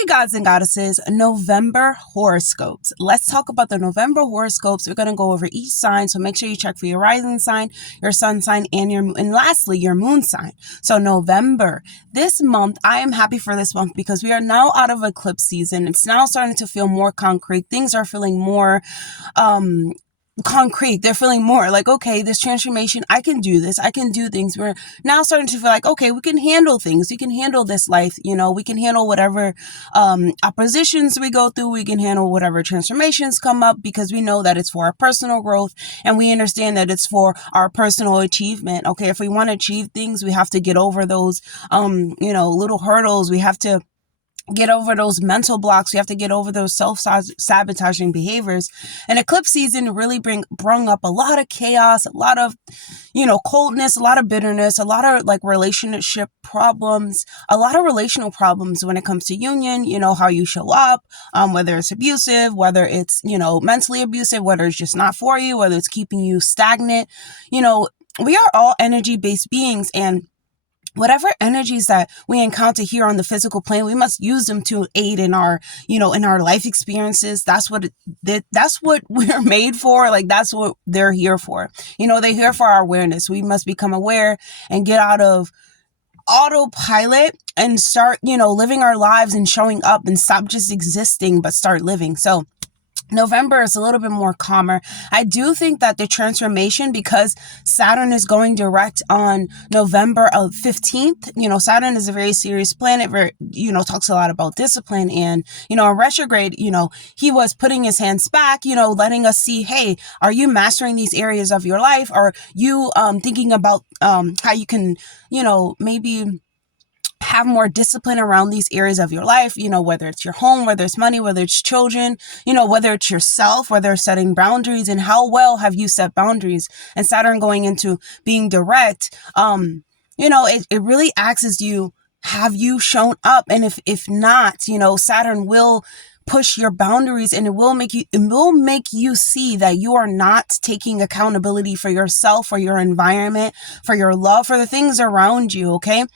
Hey gods and goddesses, November horoscopes. Let's talk about the November horoscopes. We're going to go over each sign, so make sure you check for your rising sign, your sun sign, and lastly, your moon sign. So November, this month, I am happy for this month because we are now out of eclipse season. It's now starting to feel more concrete. Things are feeling more concrete. They're feeling more like, okay, this transformation, I can do this. I can do things. We're now starting to feel like, okay, we can handle things. We can handle this life. We can handle whatever oppositions we go through. We can handle whatever transformations come up because we know that it's for our personal growth and we understand that it's for our personal achievement. Okay, if we want to achieve things, we have to get over those, little hurdles. We have to get over those mental blocks. We have to get over those self-sabotaging behaviors. And eclipse season really brung up a lot of chaos, a lot of, coldness, a lot of bitterness, a lot of relationship problems, a lot of relational problems when it comes to union, how you show up, whether it's abusive, whether it's, mentally abusive, whether it's just not for you, whether it's keeping you stagnant. We are all energy-based beings, and whatever energies that we encounter here on the physical plane, we must use them to aid in our, in our life experiences. That's what we're made for. That's what they're here for. They're here for our awareness. We must become aware and get out of autopilot and start, living our lives and showing up and stop just existing, but start living. So November is a little bit more calmer. I do think that the transformation, because Saturn is going direct on November 15th, Saturn is a very serious planet, talks a lot about discipline, and, in retrograde, he was putting his hands back, letting us see, hey, are you mastering these areas of your life? Are you thinking about how you can, maybe have more discipline around these areas of your life, whether it's your home, whether it's money, whether it's children, whether it's yourself, whether it's setting boundaries, and how well have you set boundaries? And Saturn going into being direct, it really asks you, have you shown up? And if not, Saturn will push your boundaries, and it will make you see that you are not taking accountability for yourself, for your environment, for your love, for the things around you. Okay.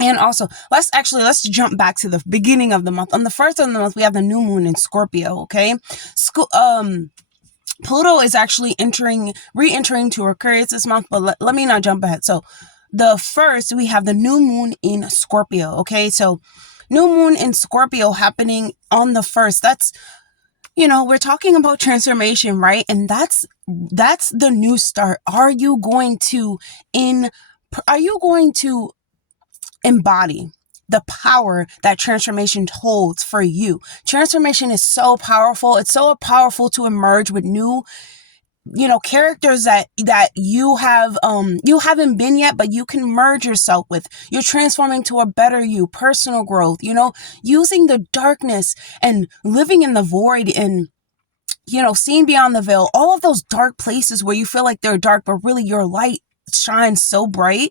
And also, let's jump back to the beginning of the month. On the first of the month, we have the new moon in Scorpio, okay? Pluto is actually re-entering to Aquarius this month, but let me not jump ahead. So the first, we have the new moon in Scorpio, okay? So new moon in Scorpio happening on the first. That's, we're talking about transformation, right? And that's the new start. Are you going to embody the power that transformation holds for you? Transformation is so powerful. It's so powerful to emerge with new, characters that you haven't been yet, but you can merge yourself with. You're transforming to a better you, personal growth, using the darkness and living in the void and, seeing beyond the veil, all of those dark places where you feel like they're dark, but really your light shines so bright.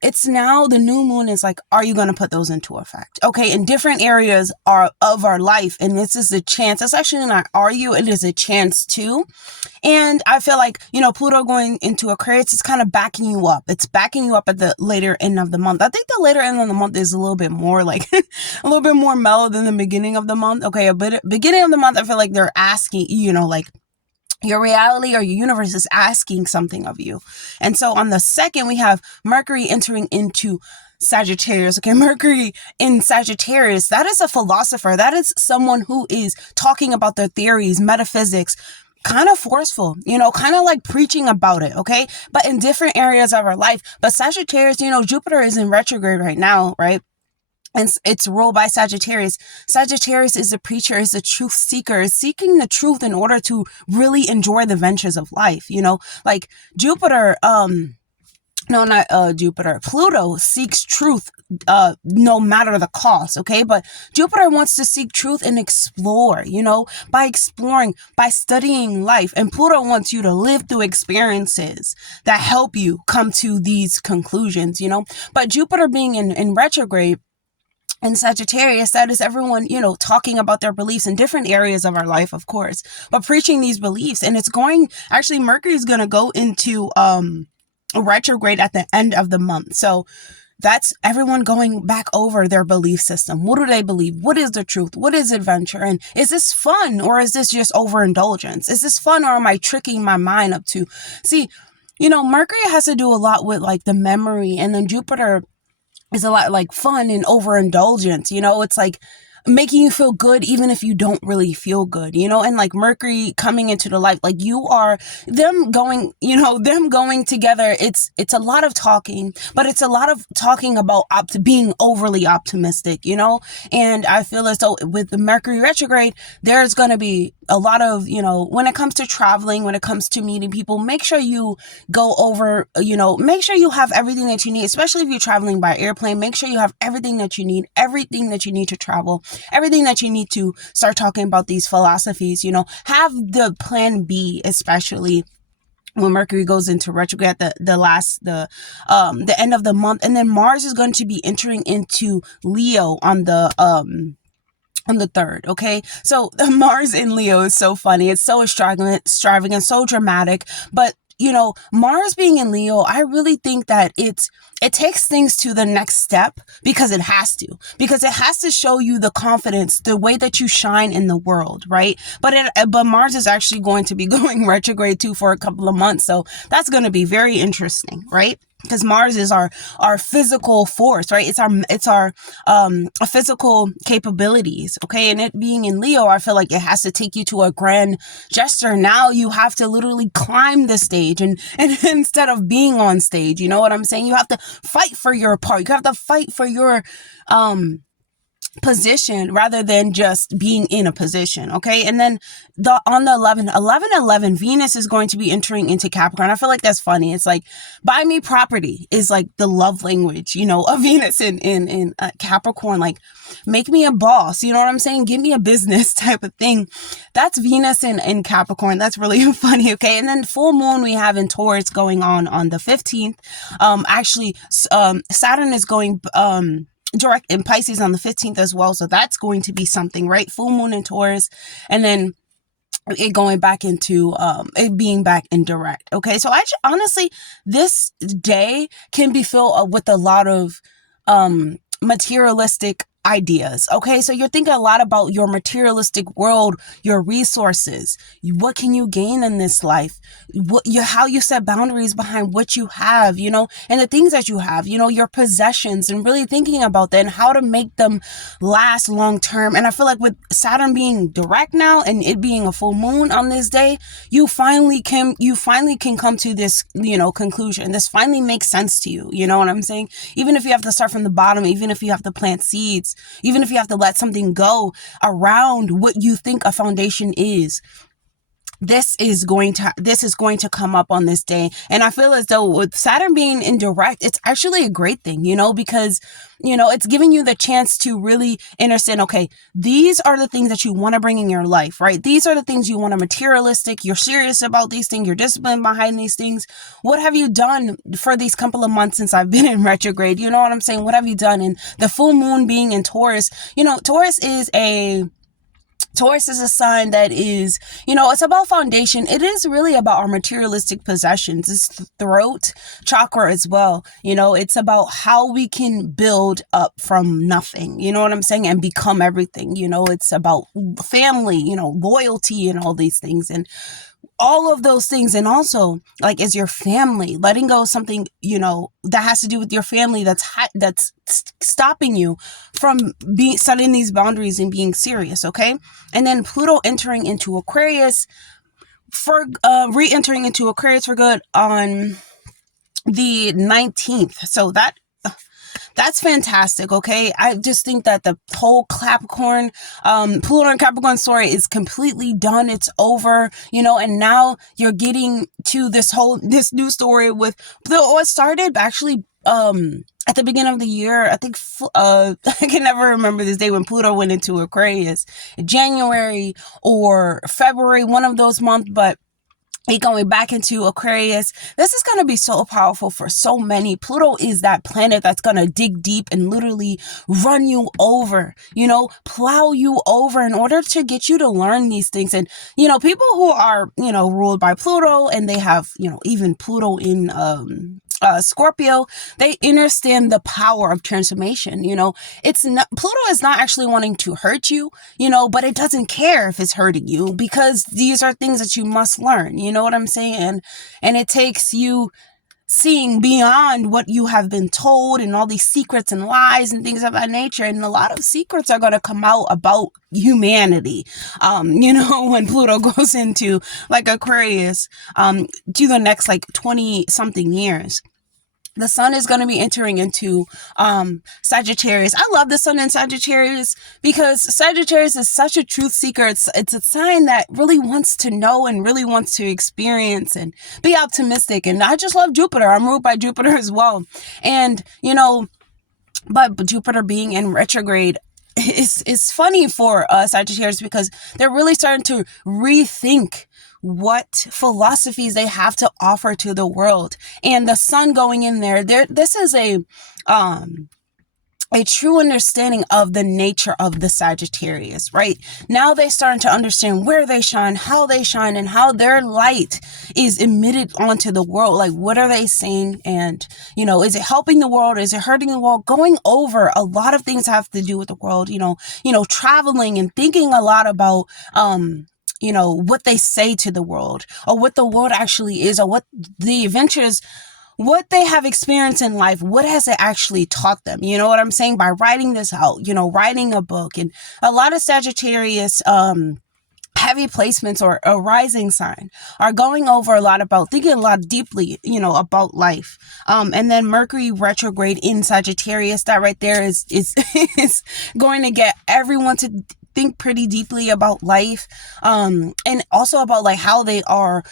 It's now the new moon is like, are you going to put those into effect? Okay. In different areas of our life. And this is a chance. It's actually not it is a chance too. And I feel like, Pluto going into Aquarius is kind of backing you up. It's backing you up at the later end of the month. I think the later end of the month is a little bit more a little bit more mellow than the beginning of the month. Okay. But beginning of the month, I feel like they're asking, your reality or your universe is asking something of you. And so on the second, we have Mercury entering into Sagittarius. Okay, Mercury in Sagittarius, that is a philosopher. That is someone who is talking about their theories, metaphysics, kind of forceful, kind of like preaching about it. Okay, but in different areas of our life. But Sagittarius, Jupiter is in retrograde right now, right? And it's ruled by Sagittarius. Sagittarius is a preacher, is a truth seeker, is seeking the truth in order to really enjoy the ventures of life. Like Jupiter, Pluto seeks truth, no matter the cost. Okay. But Jupiter wants to seek truth and explore, by exploring, by studying life. And Pluto wants you to live through experiences that help you come to these conclusions, but Jupiter being in retrograde, and Sagittarius, that is everyone, talking about their beliefs in different areas of our life, of course, but preaching these beliefs. And Mercury is going to go into retrograde at the end of the month. So that's everyone going back over their belief system. What do they believe? What is the truth? What is adventure? And is this fun, or is this just overindulgence? Is this fun, or am I tricking my mind up to? See, Mercury has to do a lot with like the memory, and then Jupiter is a lot like fun and overindulgence. It's like making you feel good even if you don't really feel good, and like Mercury coming into the life, like you are them going together. It's a lot of talking, but it's a lot of talking about being overly optimistic, and I feel as though with the Mercury retrograde, there's going to be a lot of, when it comes to traveling, when it comes to meeting people, make sure you go over, make sure you have everything that you need, especially if you're traveling by airplane. Make sure you have everything that you need to travel, everything that you need to start talking about these philosophies. Have the plan B, especially when Mercury goes into retrograde at the end of the month. And then Mars is going to be entering into Leo on the 3rd. Okay. So Mars in Leo is so funny. It's so extravagant, so dramatic, but Mars being in Leo, I really think that it takes things to the next step because it has to show you the confidence, the way that you shine in the world, right? But Mars is actually going to be going retrograde too for a couple of months. So that's going to be very interesting, right? Because Mars is our physical force, right? It's our physical capabilities, okay? And it being in Leo, I feel like it has to take you to a grand gesture. Now you have to literally climb the stage and instead of being on stage, you know what I'm saying? You have to fight for your part. You have to fight for your position rather than just being in a position. Okay. And then on the 11 Venus is going to be entering into Capricorn. I feel like that's funny. It's like buy me property is like the love language, of Venus in Capricorn. Like make me a boss. You know what I'm saying? Give me a business type of thing. That's Venus in Capricorn. That's really funny. Okay. And then full moon we have in Taurus going on the 15th. Saturn is going, direct in Pisces on the 15th as well. So that's going to be something, right? Full moon in Taurus, and then it going back into it being back in direct. Okay. So honestly, this day can be filled with a lot of materialistic ideas. Okay. So you're thinking a lot about your materialistic world, your resources. What can you gain in this life? How you set boundaries behind what you have, and the things that you have, your possessions, and really thinking about that and how to make them last long term. And I feel like with Saturn being direct now and it being a full moon on this day, you finally can come to this, conclusion. This finally makes sense to you. You know what I'm saying? Even if you have to start from the bottom, even if you have to plant seeds, even if you have to let something go around what you think a foundation is, this is going to come up on this day. And I feel as though with Saturn being in direct, it's actually a great thing, because, it's giving you the chance to really understand, okay, these are the things that you want to bring in your life, right? These are the things you want to materialistic. You're serious about these things. You're disciplined behind these things. What have you done for these couple of months since I've been in retrograde? You know what I'm saying? What have you done? And the full moon being in Taurus, Taurus is a sign that is, it's about foundation. It is really about our materialistic possessions. It's the throat chakra as well. It's about how we can build up from nothing. You know what I'm saying? And become everything. It's about family, loyalty and all these things. And all of those things. And also, like, is your family letting go of something, that has to do with your family that's stopping you from setting these boundaries and being serious. Okay. And then Pluto entering into Aquarius re-entering into Aquarius for good on the 19th. So that's fantastic. Okay. I just think that the whole Capricorn, Pluto and Capricorn story is completely done. It's over, and now you're getting to this new story with Pluto. It started actually, at the beginning of the year. I think, I can never remember this day when Pluto went into Aquarius, January or February, one of those months, but going back into Aquarius, this is going to be so powerful for so many. Pluto is that planet that's going to dig deep and literally run you over, plow you over in order to get you to learn these things. And, people who are, ruled by Pluto, and they have, even Pluto in, Scorpio, they understand the power of transformation. It's not, Pluto is not actually wanting to hurt you, but it doesn't care if it's hurting you, because these are things that you must learn. You know what I'm saying? And it takes you seeing beyond what you have been told, and all these secrets and lies and things of that nature. And a lot of secrets are going to come out about humanity, when Pluto goes into like Aquarius, to the next like 20 something years. The sun is going to be entering into Sagittarius. I love the sun in Sagittarius, because Sagittarius is such a truth seeker. It's a sign that really wants to know and really wants to experience and be optimistic. And I just love Jupiter. I'm ruled by Jupiter as well. And, but Jupiter being in retrograde is funny for Sagittarius, because they're really starting to rethink what philosophies they have to offer to the world. And the sun going in there, this is a true understanding of the nature of the Sagittarius, right? Now they're starting to understand where they shine, and how their light is emitted onto the world. Like, what are they saying? And, is it helping the world? Is it hurting the world? Going over a lot of things have to do with the world, traveling and thinking a lot about, what they say to the world, or what the world actually is, or what the adventures, what they have experienced in life, what has it actually taught them? You know what I'm saying? By writing this out, writing a book. And a lot of Sagittarius, heavy placements or a rising sign are going over a lot about thinking a lot deeply, about life. And then Mercury retrograde in Sagittarius, that right there is is going to get everyone to think pretty deeply about life, and also about like how they are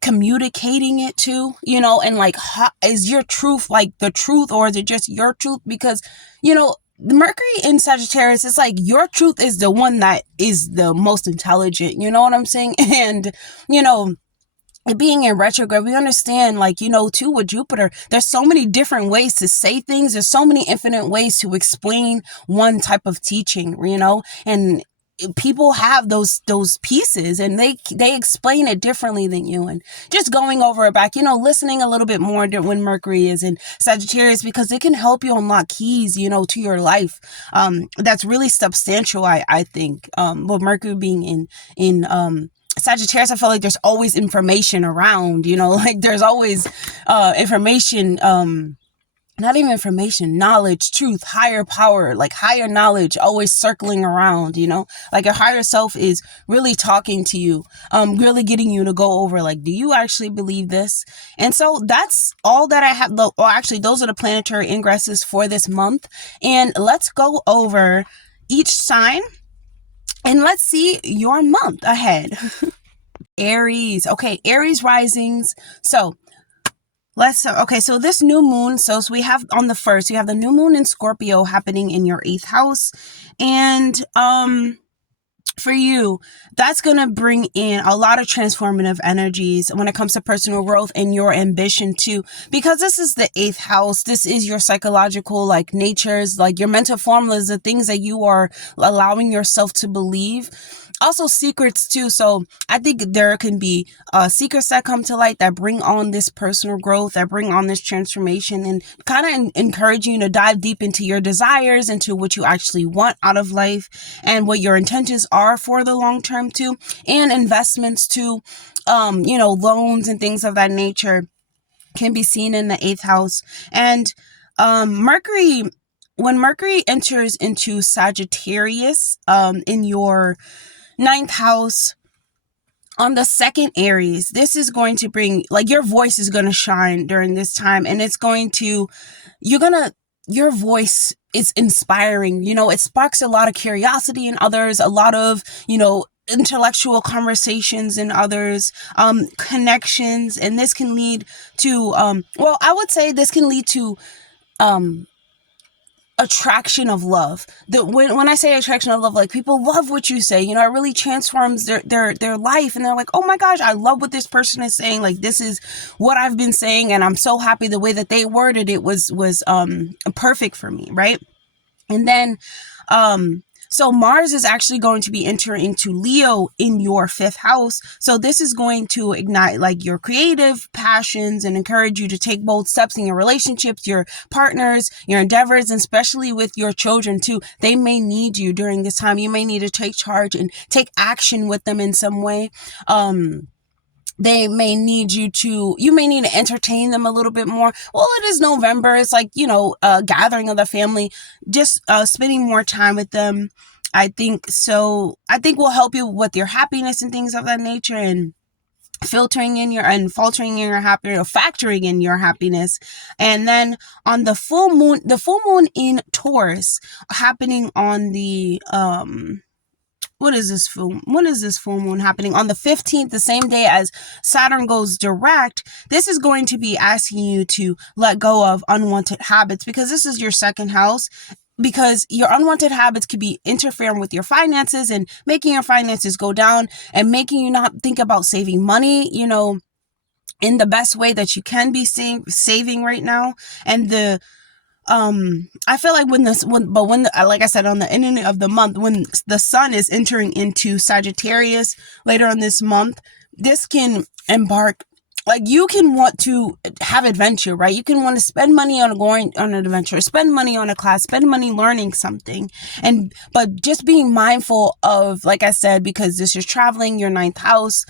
communicating it to, and like, how, is your truth like the truth, or is it just your truth? Because, the Mercury in Sagittarius is like, your truth is the one that is the most intelligent, you know what I'm saying? And, it being in retrograde, we understand, like, too, with Jupiter, there's so many different ways to say things. There's so many infinite ways to explain one type of teaching, and people have those pieces, and they explain it differently than you. And just going over it back, listening a little bit more when Mercury is in Sagittarius, because it can help you unlock keys, to your life. That's really substantial, I think. With Mercury being in Sagittarius, I feel like there's always information around, like there's always information, not even information, knowledge, truth, higher power, like higher knowledge, always circling around, like your higher self is really talking to you, really getting you to go over, like, do you actually believe this? And so that's all that I have. Well, actually, those are the planetary ingresses for this month. And let's go over each sign. And let's see your month ahead. Aries. Okay, Aries risings. So so this new moon, so we have on the 1st, you have the new moon in Scorpio happening in your 8th house. And for you, that's going to bring in a lot of transformative energies when it comes to personal growth and your ambition too, because this is the 8th house. This is your psychological, like, natures, like your mental formulas, the things that you are allowing yourself to believe. Also secrets too. So I think there can be secrets that come to light that bring on this personal growth, that bring on this transformation, and kind of encourage you to dive deep into your desires, into what you actually want out of life, and what your intentions are for the long term too, and investments too, loans and things of that nature can be seen in the 8th house. And Mercury, when Mercury enters into Sagittarius, in your 9th house on the 2nd Aries, this is going to bring, like, your voice is going to shine during this time, and it's going to, your voice is inspiring, it sparks a lot of curiosity in others, a lot of, intellectual conversations in others, connections, and this can lead to, I would say this can lead to, attraction of love. When I say attraction of love, like, people love what you say, it really transforms their life, and they're like, oh my gosh, I love what this person is saying, like, this is what I've been saying, and I'm so happy the way that they worded it was perfect for me, right? And then So Mars is actually going to be entering into Leo in your 5th house. So this is going to ignite like your creative passions and encourage you to take bold steps in your relationships, your partners, your endeavors, and especially with your children too. They may need you during this time. You may need to take charge and take action with them in some way. They may need you may need to entertain them a little bit more. Well, it is November. It's like, gathering of the family, just spending more time with them. I think will help you with your happiness and things of that nature, and faltering in your happiness, or factoring in your happiness. And then on the full moon in Taurus happening on the, when is this full moon happening? On the 15th, the same day as Saturn goes direct. This is going to be asking you to let go of unwanted habits, because this is your 2nd house. Because your unwanted habits could be interfering with your finances and making your finances go down and making you not think about saving money, in the best way that you can be saving right now. And I feel like like I said, on the ending of the month, when the sun is entering into Sagittarius later on this month, this can embark, like you can want to have adventure, right? You can want to spend money on going on an adventure, spend money on a class, spend money learning something. But just being mindful of, like I said, because this is traveling, your 9th house,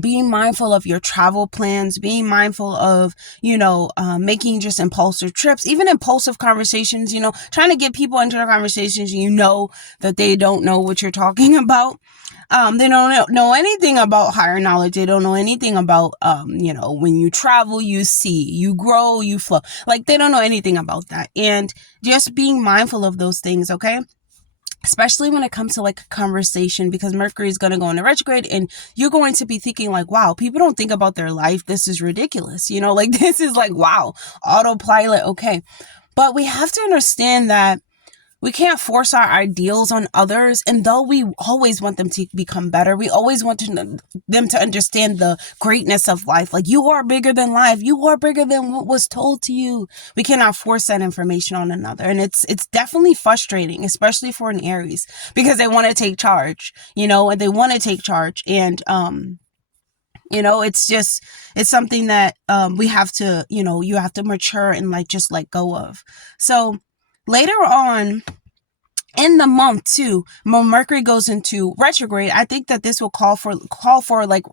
being mindful of your travel plans, being mindful of, making just impulsive trips, even impulsive conversations, trying to get people into the conversations, that they don't know what you're talking about. They don't know anything about higher knowledge. They don't know anything about, when you travel, you see, you grow, you flow. Like, they don't know anything about that. And just being mindful of those things, okay? Especially when it comes to like a conversation, because Mercury is going to go into retrograde and you're going to be thinking like, wow, people don't think about their life. This is ridiculous. Like this is like, wow, autopilot. Okay. But we have to understand that we can't force our ideals on others. And though we always want them to become better, we always want them to understand the greatness of life. Like, you are bigger than life. You are bigger than what was told to you. We cannot force that information on another. And it's definitely frustrating, especially for an Aries, because they want to take charge, and they want to take charge. And, it's something that, we have to, you have to mature and like, just let go of. So later on in the month too, when Mercury goes into retrograde, I think that this will call for like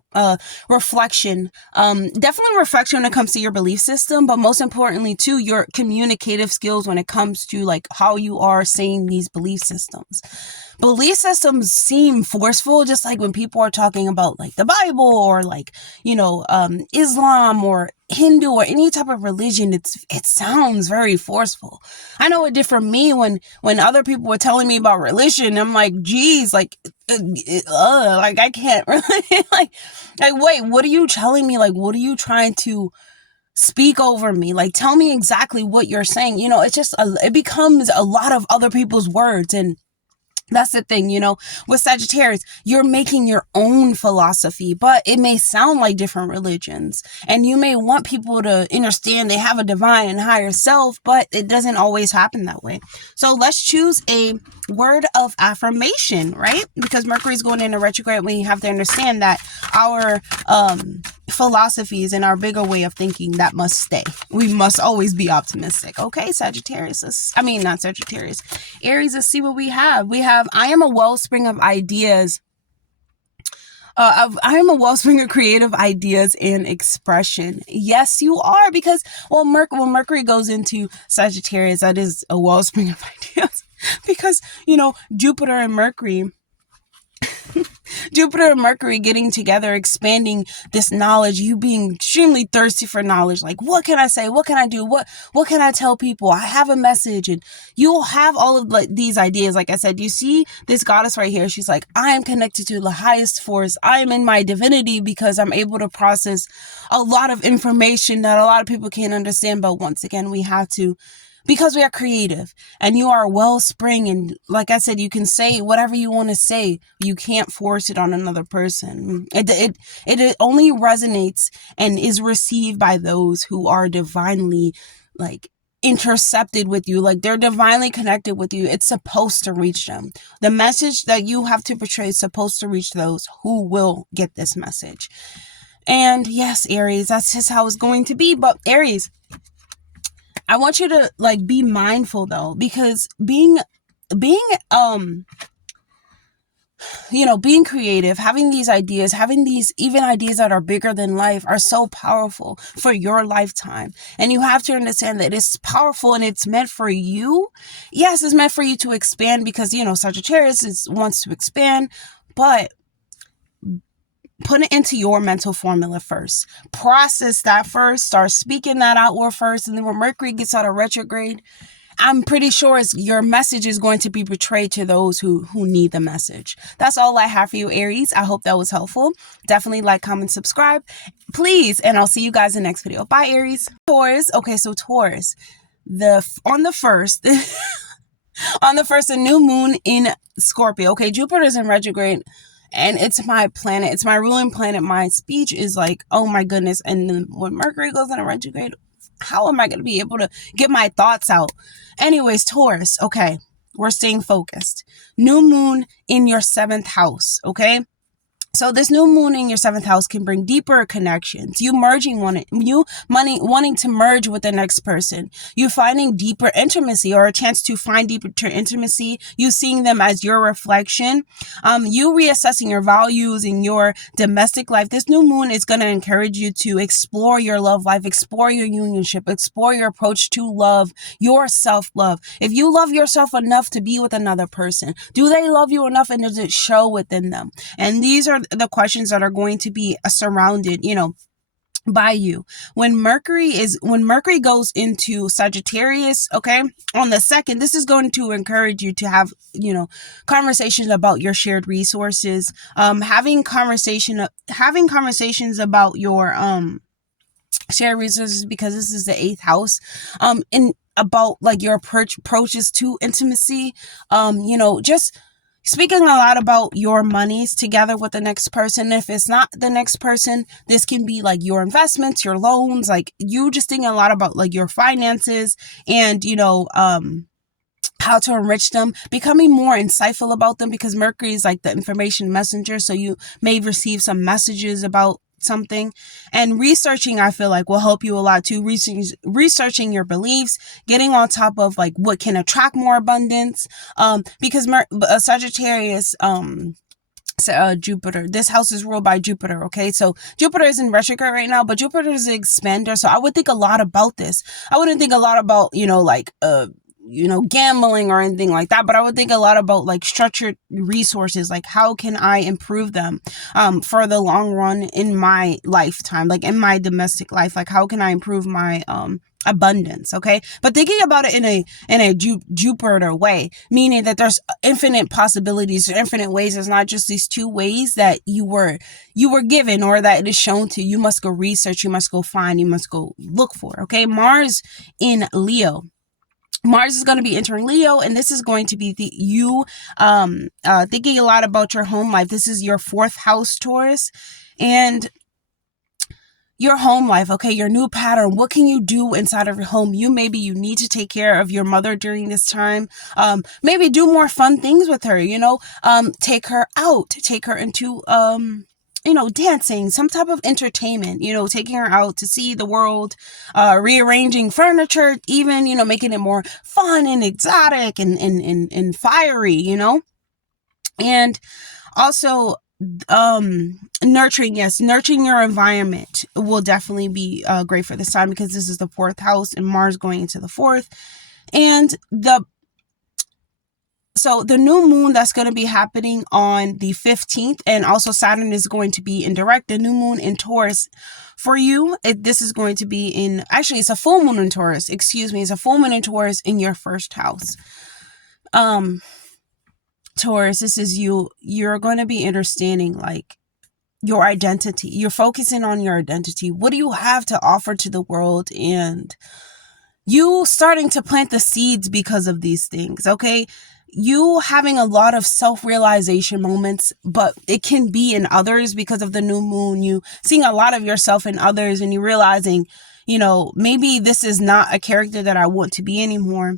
reflection. Definitely reflection when it comes to your belief system, but most importantly too, your communicative skills when it comes to like how you are saying these belief systems. Belief systems seem forceful, just like when people are talking about like the Bible or like, Islam or Hindu or any type of religion. It sounds very forceful. I know it did for me when other people were telling me about religion. I'm like, geez, like I can't really like, wait, what are you telling me? Like, what are you trying to speak over me? Like, tell me exactly what you're saying. It's just, it becomes a lot of other people's words. And that's the thing, with Sagittarius, you're making your own philosophy, but it may sound like different religions. And you may want people to understand they have a divine and higher self, but it doesn't always happen that way. So let's choose a word of affirmation, right? Because Mercury is going into retrograde, we have to understand that our philosophies and our bigger way of thinking, that must stay. We must always be optimistic. Okay, Sagittarius. Not Sagittarius. Aries, let's see what we have. We have, I am a wellspring of ideas. I am a wellspring of creative ideas and expression. Yes, you are, because, when Mercury goes into Sagittarius, that is a wellspring of ideas. Because, Jupiter and Mercury getting together, expanding this knowledge, you being extremely thirsty for knowledge. Like, what can I say? What can I do? What can I tell people? I have a message. And you'll have all of like these ideas. Like I said, you see this goddess right here. She's like, I am connected to the highest force. I am in my divinity because I'm able to process a lot of information that a lot of people can't understand. But once again, we have to, because we are creative, and you are a wellspring. And like I said, you can say whatever you want to say. You can't force it on another person. It only resonates and is received by those who are divinely like intercepted with you, like they're divinely connected with you. It's supposed to reach them. The message that you have to portray is supposed to reach those who will get this message. And yes, Aries, that's just how it's going to be. But Aries, I want you to like be mindful though, because being being creative, having these ideas, having these even ideas that are bigger than life are so powerful for your lifetime. And you have to understand that it's powerful and it's meant for you. Yes, it's meant for you to expand because, Sagittarius wants to expand, but put it into your mental formula first. Process that first. Start speaking that outward first. And then when Mercury gets out of retrograde, I'm pretty sure your message is going to be portrayed to those who need the message. That's all I have for you, Aries. I hope that was helpful. Definitely like, comment, subscribe, please. And I'll see you guys in the next video. Bye, Aries. Taurus. Okay, so Taurus, on the first, a new moon in Scorpio. Okay, Jupiter's in retrograde. And it's my planet. It's my ruling planet. My speech is like, oh my goodness. And then when Mercury goes into retrograde, how am I going to be able to get my thoughts out? Anyways, Taurus, okay, we're staying focused. New moon in your 7th house, okay? So this new moon in your 7th house can bring deeper connections. You wanting to merge with the next person. You finding deeper intimacy or a chance to find deeper intimacy. You seeing them as your reflection. You reassessing your values in your domestic life. This new moon is going to encourage you to explore your love life, explore your unionship, explore your approach to love, your self-love. If you love yourself enough to be with another person, do they love you enough and does it show within them? And these are the questions that are going to be surrounded, by you. When Mercury goes into Sagittarius, okay, on the 2nd, this is going to encourage you to have, conversations about your shared resources, having conversations about your, shared resources, because this is the 8th house, and about like your approaches to intimacy, just speaking a lot about your monies together with the next person. If it's not the next person, this can be like your investments, your loans, like you just thinking a lot about like your finances and, how to enrich them, becoming more insightful about them, because Mercury is like the information messenger. So you may receive some messages about something, and researching, I feel like, will help you a lot too. Researching your beliefs, getting on top of like what can attract more abundance, because Sagittarius, Jupiter, this house is ruled by Jupiter. Okay, so Jupiter is in retrograde right now, but Jupiter is an expander, so I would think a lot about this. I wouldn't think a lot about gambling or anything like that, but I would think a lot about like structured resources, like how can I improve them for the long run in my lifetime, like in my domestic life, like how can I improve my abundance, okay? But thinking about it in a Jupiter way, meaning that there's infinite possibilities, infinite ways. There's not just these 2 ways that you were given or that it is shown to you. You must go research, you must go find, you must go look for, okay? Mars in Leo. Mars is going to be entering Leo, and this is going to be you thinking a lot about your home life. This is your 4th house, Taurus, and your home life, okay, your new pattern. What can you do inside of your home? Maybe you need to take care of your mother during this time. Maybe do more fun things with her, take her out, take her into dancing, some type of entertainment, taking her out to see the world, rearranging furniture, even, making it more fun and exotic and fiery, and also, nurturing your environment will definitely be great for this time, because this is the 4th house and Mars going into the 4th. And so the new moon that's going to be happening on the 15th, and also Saturn is going to be in direct, the new moon in Taurus. For you, this is going to be it's a full moon in Taurus, it's a full moon in Taurus in your 1st house. Taurus, this is you're going to be understanding like your identity. You're focusing on your identity. What do you have to offer to the world? And you starting to plant the seeds because of these things, okay? You having a lot of self-realization moments, but it can be in others because of the new moon. You seeing a lot of yourself in others, and you realizing, maybe this is not a character that I want to be anymore.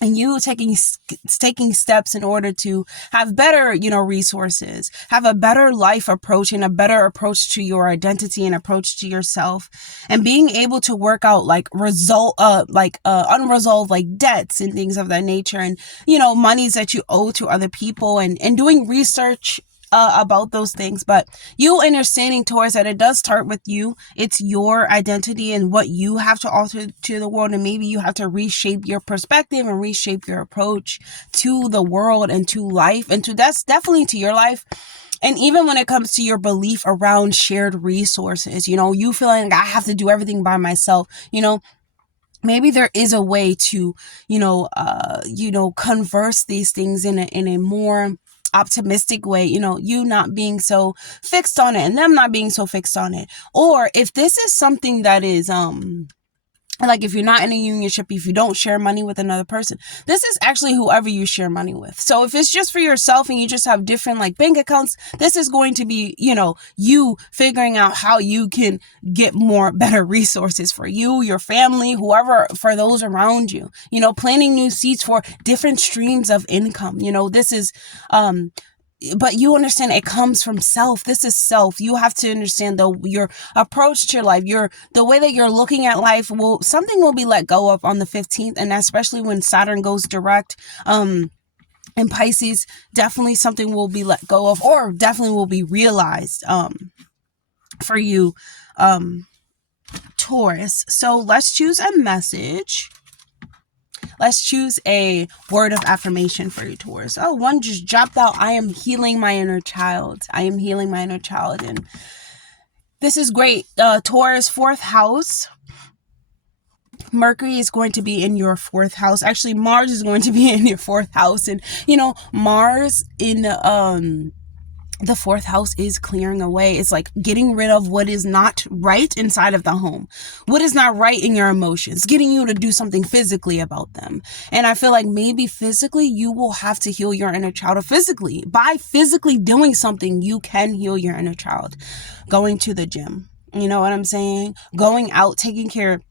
And you taking steps in order to have better, resources, have a better life approach and a better approach to your identity and approach to yourself, and being able to work out unresolved like debts and things of that nature, and monies that you owe to other people, and doing research about those things. But you understanding, Taurus, that it does start with you. It's your identity and what you have to alter to the world, and maybe you have to reshape your perspective and reshape your approach to the world and to life, and that's definitely to your life. And even when it comes to your belief around shared resources, you feeling like I have to do everything by myself, maybe there is a way to, converse these things in a more optimistic way, you not being so fixed on it and them not being so fixed on it. Or if this is something that is, like if you're not in a unionship, if you don't share money with another person, this is actually whoever you share money with. So if it's just for yourself and you just have different like bank accounts, this is going to be, you figuring out how you can get better resources for you, your family, whoever, for those around you, planting new seeds for different streams of income. This is, but you understand it comes from self. This is self. You have to understand your approach to life, the way that you're looking at life. Something will be let go of on the 15th, and especially when Saturn goes direct in Pisces, definitely something will be let go of, or definitely will be realized for you, Taurus. So let's choose a message. Let's choose a word of affirmation for you, Taurus. Oh, one just dropped out. I am healing my inner child. I am healing my inner child. And this is great. Taurus, 4th house. Mercury is going to be in your 4th house. Actually, Mars is going to be in your 4th house. And, Mars in the 4th house is clearing away. It's like getting rid of what is not right inside of the home. What is not right in your emotions, getting you to do something physically about them. And I feel like maybe physically you will have to heal your inner child, or physically, by physically doing something, you can heal your inner child. Going to the gym. You know what I'm saying? Going out, taking your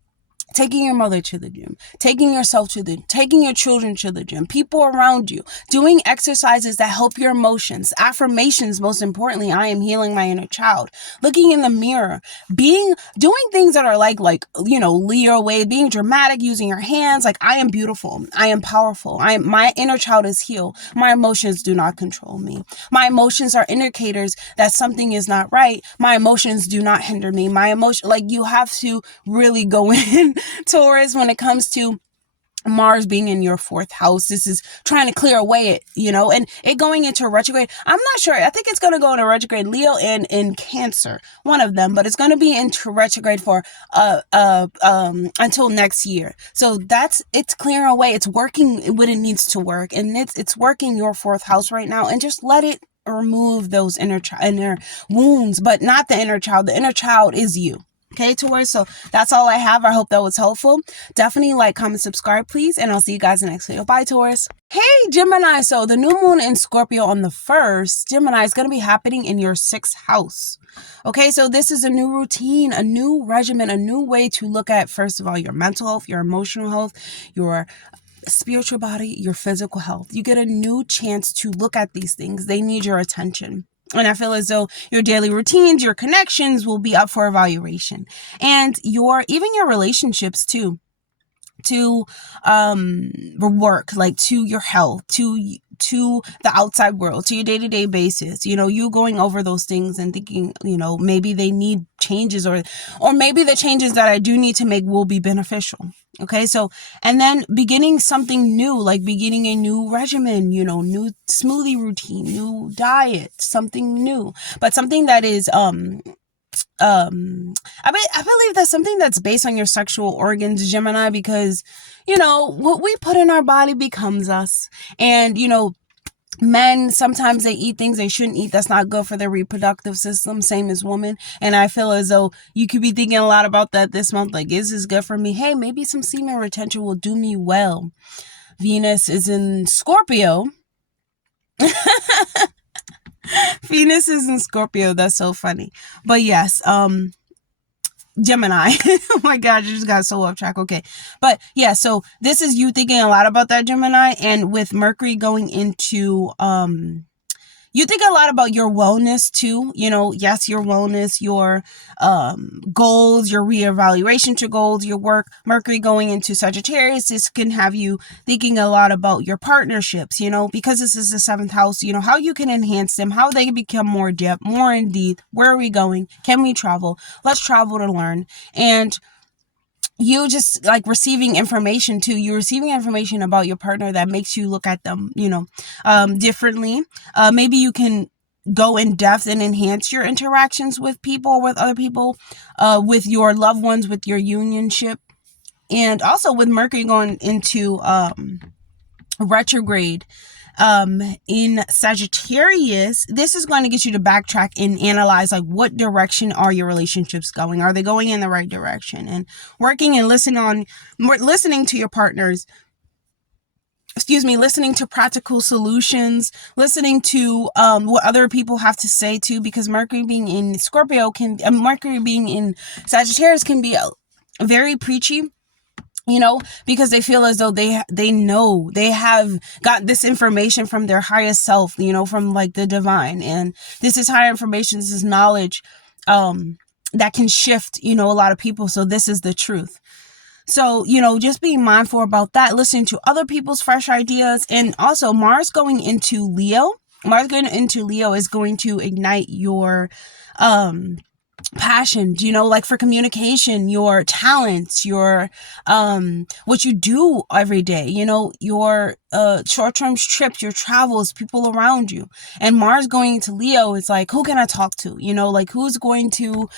mother to the gym, taking your children to the gym, people around you, doing exercises that help your emotions, affirmations, most importantly, I am healing my inner child, looking in the mirror, doing things that are like, Leo way, being dramatic, using your hands, like I am beautiful, I am powerful, my inner child is healed, my emotions do not control me, my emotions are indicators that something is not right, my emotions do not hinder me, you have to really go in, Taurus, when it comes to Mars being in your 4th house. This is trying to clear away it, and it going into retrograde. I'm not sure. I think it's going to go into retrograde Leo and in Cancer, one of them, but it's going to be into retrograde for until next year. So it's clearing away. It's working what it needs to work, and it's working your 4th house right now, and just let it remove those inner wounds, but not the inner child. The inner child is you. Okay, Taurus, so that's all I have. I hope that was helpful. Definitely like, comment, subscribe, please, and I'll see you guys in the next video. Bye, Taurus. Hey, Gemini. So the new moon in Scorpio on the 1st, Gemini, is going to be happening in your 6th house. Okay, so this is a new routine, a new regimen, a new way to look at, first of all, your mental health, your emotional health, your spiritual body, your physical health. You get a new chance to look at these things. They need your attention. And I feel as though your daily routines, your connections will be up for evaluation, and even your relationships too, to work, like to your health, to the outside world, to your day-to-day basis, you going over those things and thinking, maybe they need changes, or maybe the changes that I do need to make will be beneficial. Okay, so, and then beginning something new, like beginning a new regimen, new smoothie routine, new diet, something new, but something that is, I believe that's something that's based on your sexual organs, Gemini, because, what we put in our body becomes us. And, men, sometimes they eat things they shouldn't eat. That's not good for their reproductive system. Same as women. And I feel as though you could be thinking a lot about that this month. Like, is this good for me? Hey, maybe some semen retention will do me well. Venus is in Scorpio. Venus is in Scorpio. That's so funny. But yes, Gemini. Oh my God, you just got so off track. Okay. But yeah, so this is you thinking a lot about that Gemini, and with Mercury going into, you think a lot about your wellness too. Yes, your wellness, your goals, your reevaluation to goals, your work. Mercury going into Sagittarius, this can have you thinking a lot about your partnerships, because this is the 7th house, how you can enhance them, how they can become more depth, more in deep. Where are we going? Can we travel? Let's travel to learn. And you just like receiving information too. You're receiving information about your partner that makes you look at them, differently. Maybe you can go in depth and enhance your interactions with people, with other people, with your loved ones, with your unionship. And also with Mercury going into retrograde in Sagittarius, this is going to get you to backtrack and analyze, like, what direction are your relationships going? Are they going in the right direction? And working and listening to your partners, listening to practical solutions, listening to what other people have to say too, because Mercury being in Scorpio Mercury being in Sagittarius can be very preachy, because they feel as though they know, they have got this information from their highest self, from like the divine. And this is higher information. This is knowledge, that can shift, a lot of people. So this is the truth. So, just being mindful about that, listening to other people's fresh ideas. And also Mars going into Leo is going to ignite your, passion, like for communication, your talents, your what you do every day, your short-term trips, your travels, people around you. And Mars going into Leo is like, who can I talk to? Like, who's going to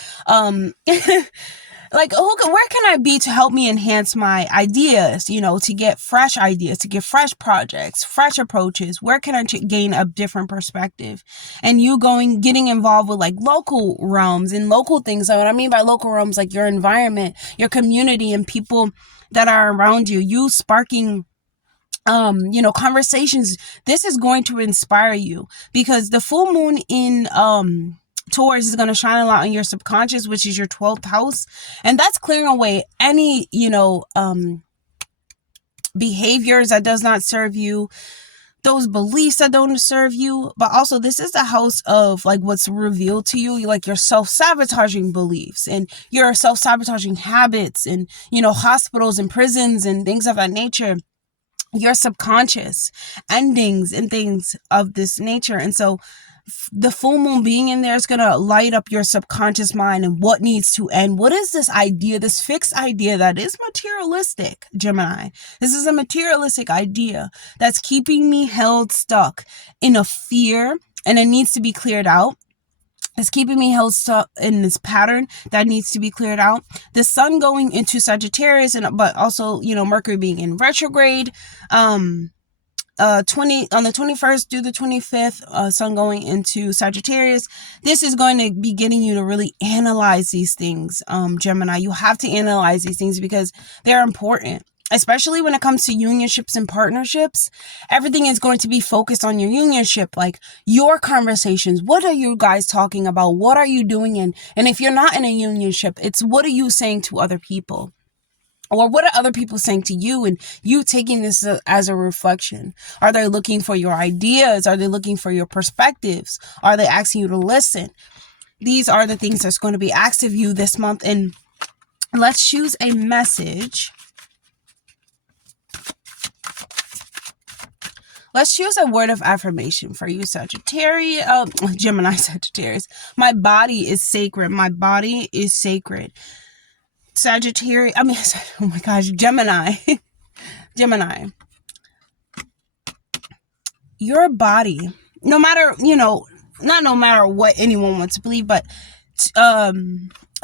like, where can I be to help me enhance my ideas, to get fresh ideas, to get fresh projects, fresh approaches? Where can I gain a different perspective? And you getting involved with like local realms and local things. So what I mean by local realms, like your environment, your community, and people that are around you, you sparking conversations. This is going to inspire you, because the full moon in Taurus is going to shine a lot on your subconscious, which is your 12th house. And that's clearing away any, behaviors that does not serve you, those beliefs that don't serve you. But also, this is the house of like what's revealed to you, like your self-sabotaging beliefs and your self-sabotaging habits, and, hospitals and prisons and things of that nature, your subconscious endings and things of this nature. And so the full moon being in there is going to light up your subconscious mind and what needs to end. What is this idea, this fixed idea that is materialistic, Gemini? This is a materialistic idea that's keeping me held stuck in a fear, and it needs to be cleared out. It's keeping me held stuck in this pattern that needs to be cleared out. The sun going into Sagittarius, but also, Mercury being in retrograde, on the 21st through the 25th, sun going into Sagittarius. This is going to be getting you to really analyze these things, Gemini. You have to analyze these things because they're important, especially when it comes to unionships and partnerships. Everything is going to be focused on your unionship, like your conversations. What are you guys talking about? What are you doing? And if you're not in a unionship, it's what are you saying to other people? Or what are other people saying to you, and you taking this as a reflection? Are they looking for your ideas? Are they looking for your perspectives? Are they asking you to listen? These are the things that's going to be asked of you this month. And let's choose a message. Let's choose a word of affirmation for you, Sagittarius. Gemini, Sagittarius. My body is sacred. My body is sacred. Sagittarius, oh my gosh, Gemini. Gemini. Your body, no matter, not no matter what anyone wants to believe, but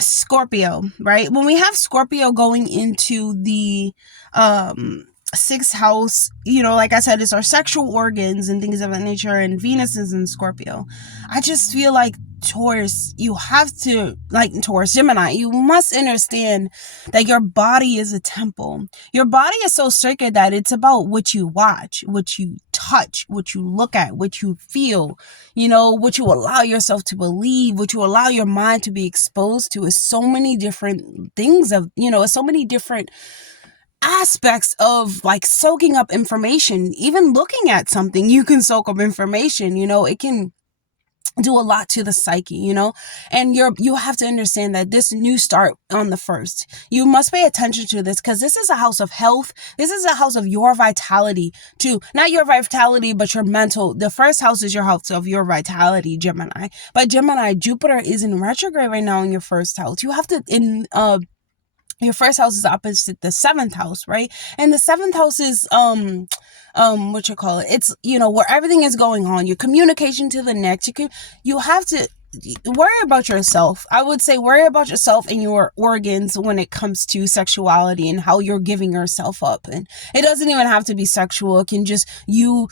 Scorpio, right? When we have Scorpio going into the 6th house, like I said, it's our sexual organs and things of that nature, and Venus is in Scorpio. I just feel like Taurus, you have to, like Taurus, Gemini, you must understand that your body is a temple. Your body is so sacred that it's about what you watch, what you touch, what you look at, what you feel, what you allow yourself to believe, what you allow your mind to be exposed to is so many different things so many different aspects of like soaking up information. Even looking at something, you can soak up information, it can do a lot to the psyche, and you have to understand that this new start on the 1st, you must pay attention to this because this is a house of health. This is a house of your vitality too. Not your vitality, but your mental. The 1st house is your house of your vitality, Gemini. But Gemini, Jupiter is in retrograde right now in your 1st house. You have to, your 1st house is opposite the 7th house, right? And the 7th house is what you call it, it's where everything is going on, your communication to the next. You have to worry about yourself. I would say worry about yourself and your organs when it comes to sexuality and how you're giving yourself up. And it doesn't even have to be sexual. It can just you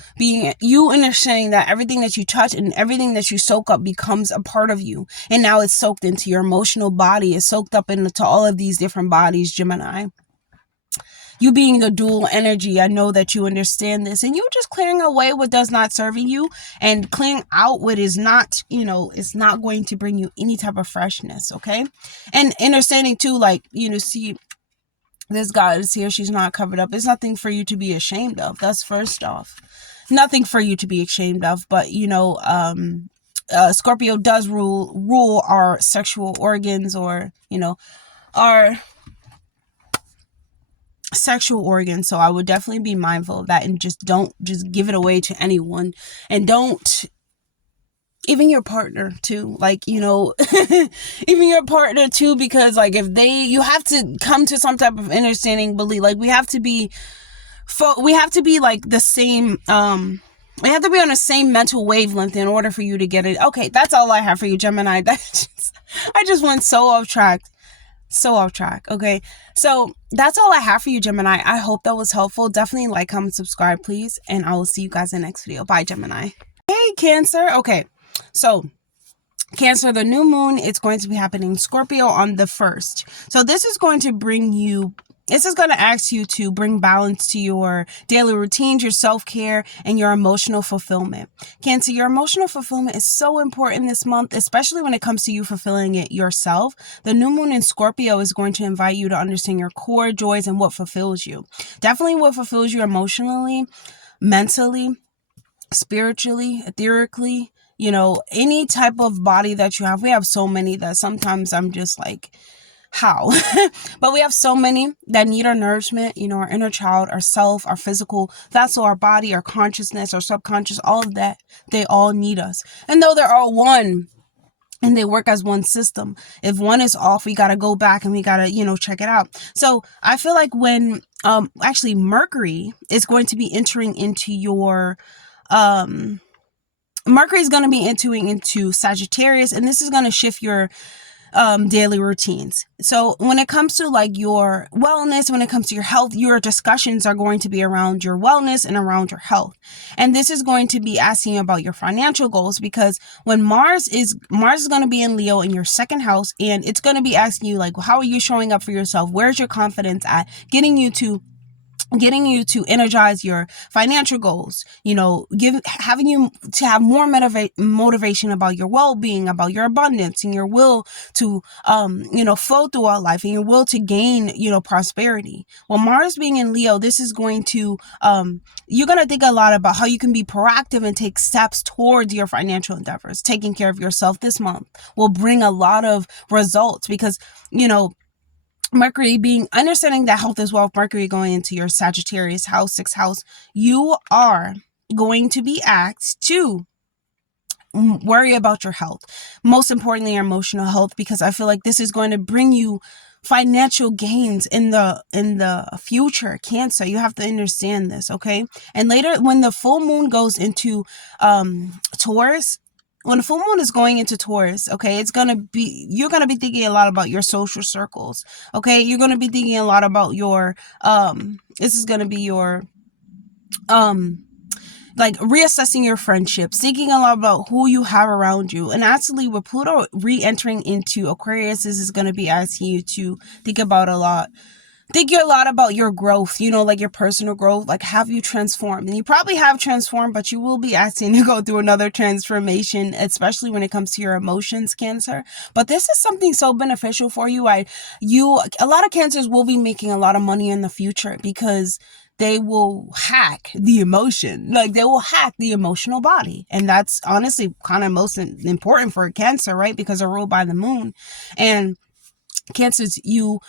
understanding that everything that you touch and everything that you soak up becomes a part of you, and now it's soaked into your emotional body. It's soaked up into all of these different bodies, Gemini. You being the dual energy, I know that you understand this, and you just clearing away what does not serve you and clearing out what is not, it's not going to bring you any type of freshness, okay? And understanding too, like, see, this goddess here, she's not covered up. It's nothing for you to be ashamed of. That's first off. Nothing for you to be ashamed of, but, Scorpio does rule our sexual organs, or, our sexual organs. So I would definitely be mindful of that, and don't give it away to anyone, and don't, even your partner too, like, even your partner too, because like if you have to come to some type of understanding, believe, like we have to be like the same, we have to be on the same mental wavelength in order for you to get it. Okay, that's all I have for you, Gemini. I just went so off track. Okay, so that's all I have for you, Gemini. I hope that was helpful. Definitely like, comment, subscribe, please, and I will see you guys in the next video. Bye, Gemini. Hey, Cancer. Okay, so Cancer, the new moon, it's going to be happening in Scorpio on the 1st. So this is going to ask you to bring balance to your daily routines, your self-care, and your emotional fulfillment. Cancer, your emotional fulfillment is so important this month, especially when it comes to you fulfilling it yourself. The new moon in Scorpio is going to invite you to understand your core joys and what fulfills you. Definitely what fulfills you emotionally, mentally, spiritually, etherically, any type of body that you have. We have so many that sometimes I'm just like, how? But we have so many that need our nourishment, our inner child, our self, our physical vessel, our body, our consciousness, our subconscious, all of that. They all need us. And though they're all one, and they work as one system, if one is off, we got to go back and we got to, check it out. So I feel like when, actually Mercury is going to be entering into your, Mercury is going to be entering into Sagittarius, and this is going to shift your daily routines. So when it comes to like your wellness, when it comes to your health, your discussions are going to be around your wellness and around your health. And this is going to be asking about your financial goals, because when Mars is going to be in Leo in your 2nd house, and it's going to be asking you like, how are you showing up for yourself? Where's your confidence at? Getting you to energize your financial goals, having you to have more motivation about your well-being, about your abundance, and your will to, flow throughout life, and your will to gain, prosperity. Well, Mars being in Leo, this is going to, you're going to think a lot about how you can be proactive and take steps towards your financial endeavors. Taking care of yourself this month will bring a lot of results, because, Mercury being, understanding that health is wealth, Mercury going into your Sagittarius house, 6th house, you are going to be asked to worry about your health. Most importantly, your emotional health, because I feel like this is going to bring you financial gains in the future, Cancer. You have to understand this, okay? And later, when the full moon goes into Taurus, when the full moon is going into Taurus, okay, you're going to be thinking a lot about your social circles, okay? You're going to be thinking a lot about your, this is going to be your, like reassessing your friendships, thinking a lot about who you have around you. And actually with Pluto re-entering into Aquarius, this is going to be asking you to think about a lot. Think a lot about your growth, you know, like your personal growth. Like, have you transformed? And you probably have transformed, but you will be asking to go through another transformation, especially when it comes to your emotions, Cancer. But this is something so beneficial for you. A lot of Cancers will be making a lot of money in the future because they will hack the emotion. Like, they will hack the emotional body. And that's honestly kind of most important for a Cancer, right? Because they're ruled by the moon. And Cancers, you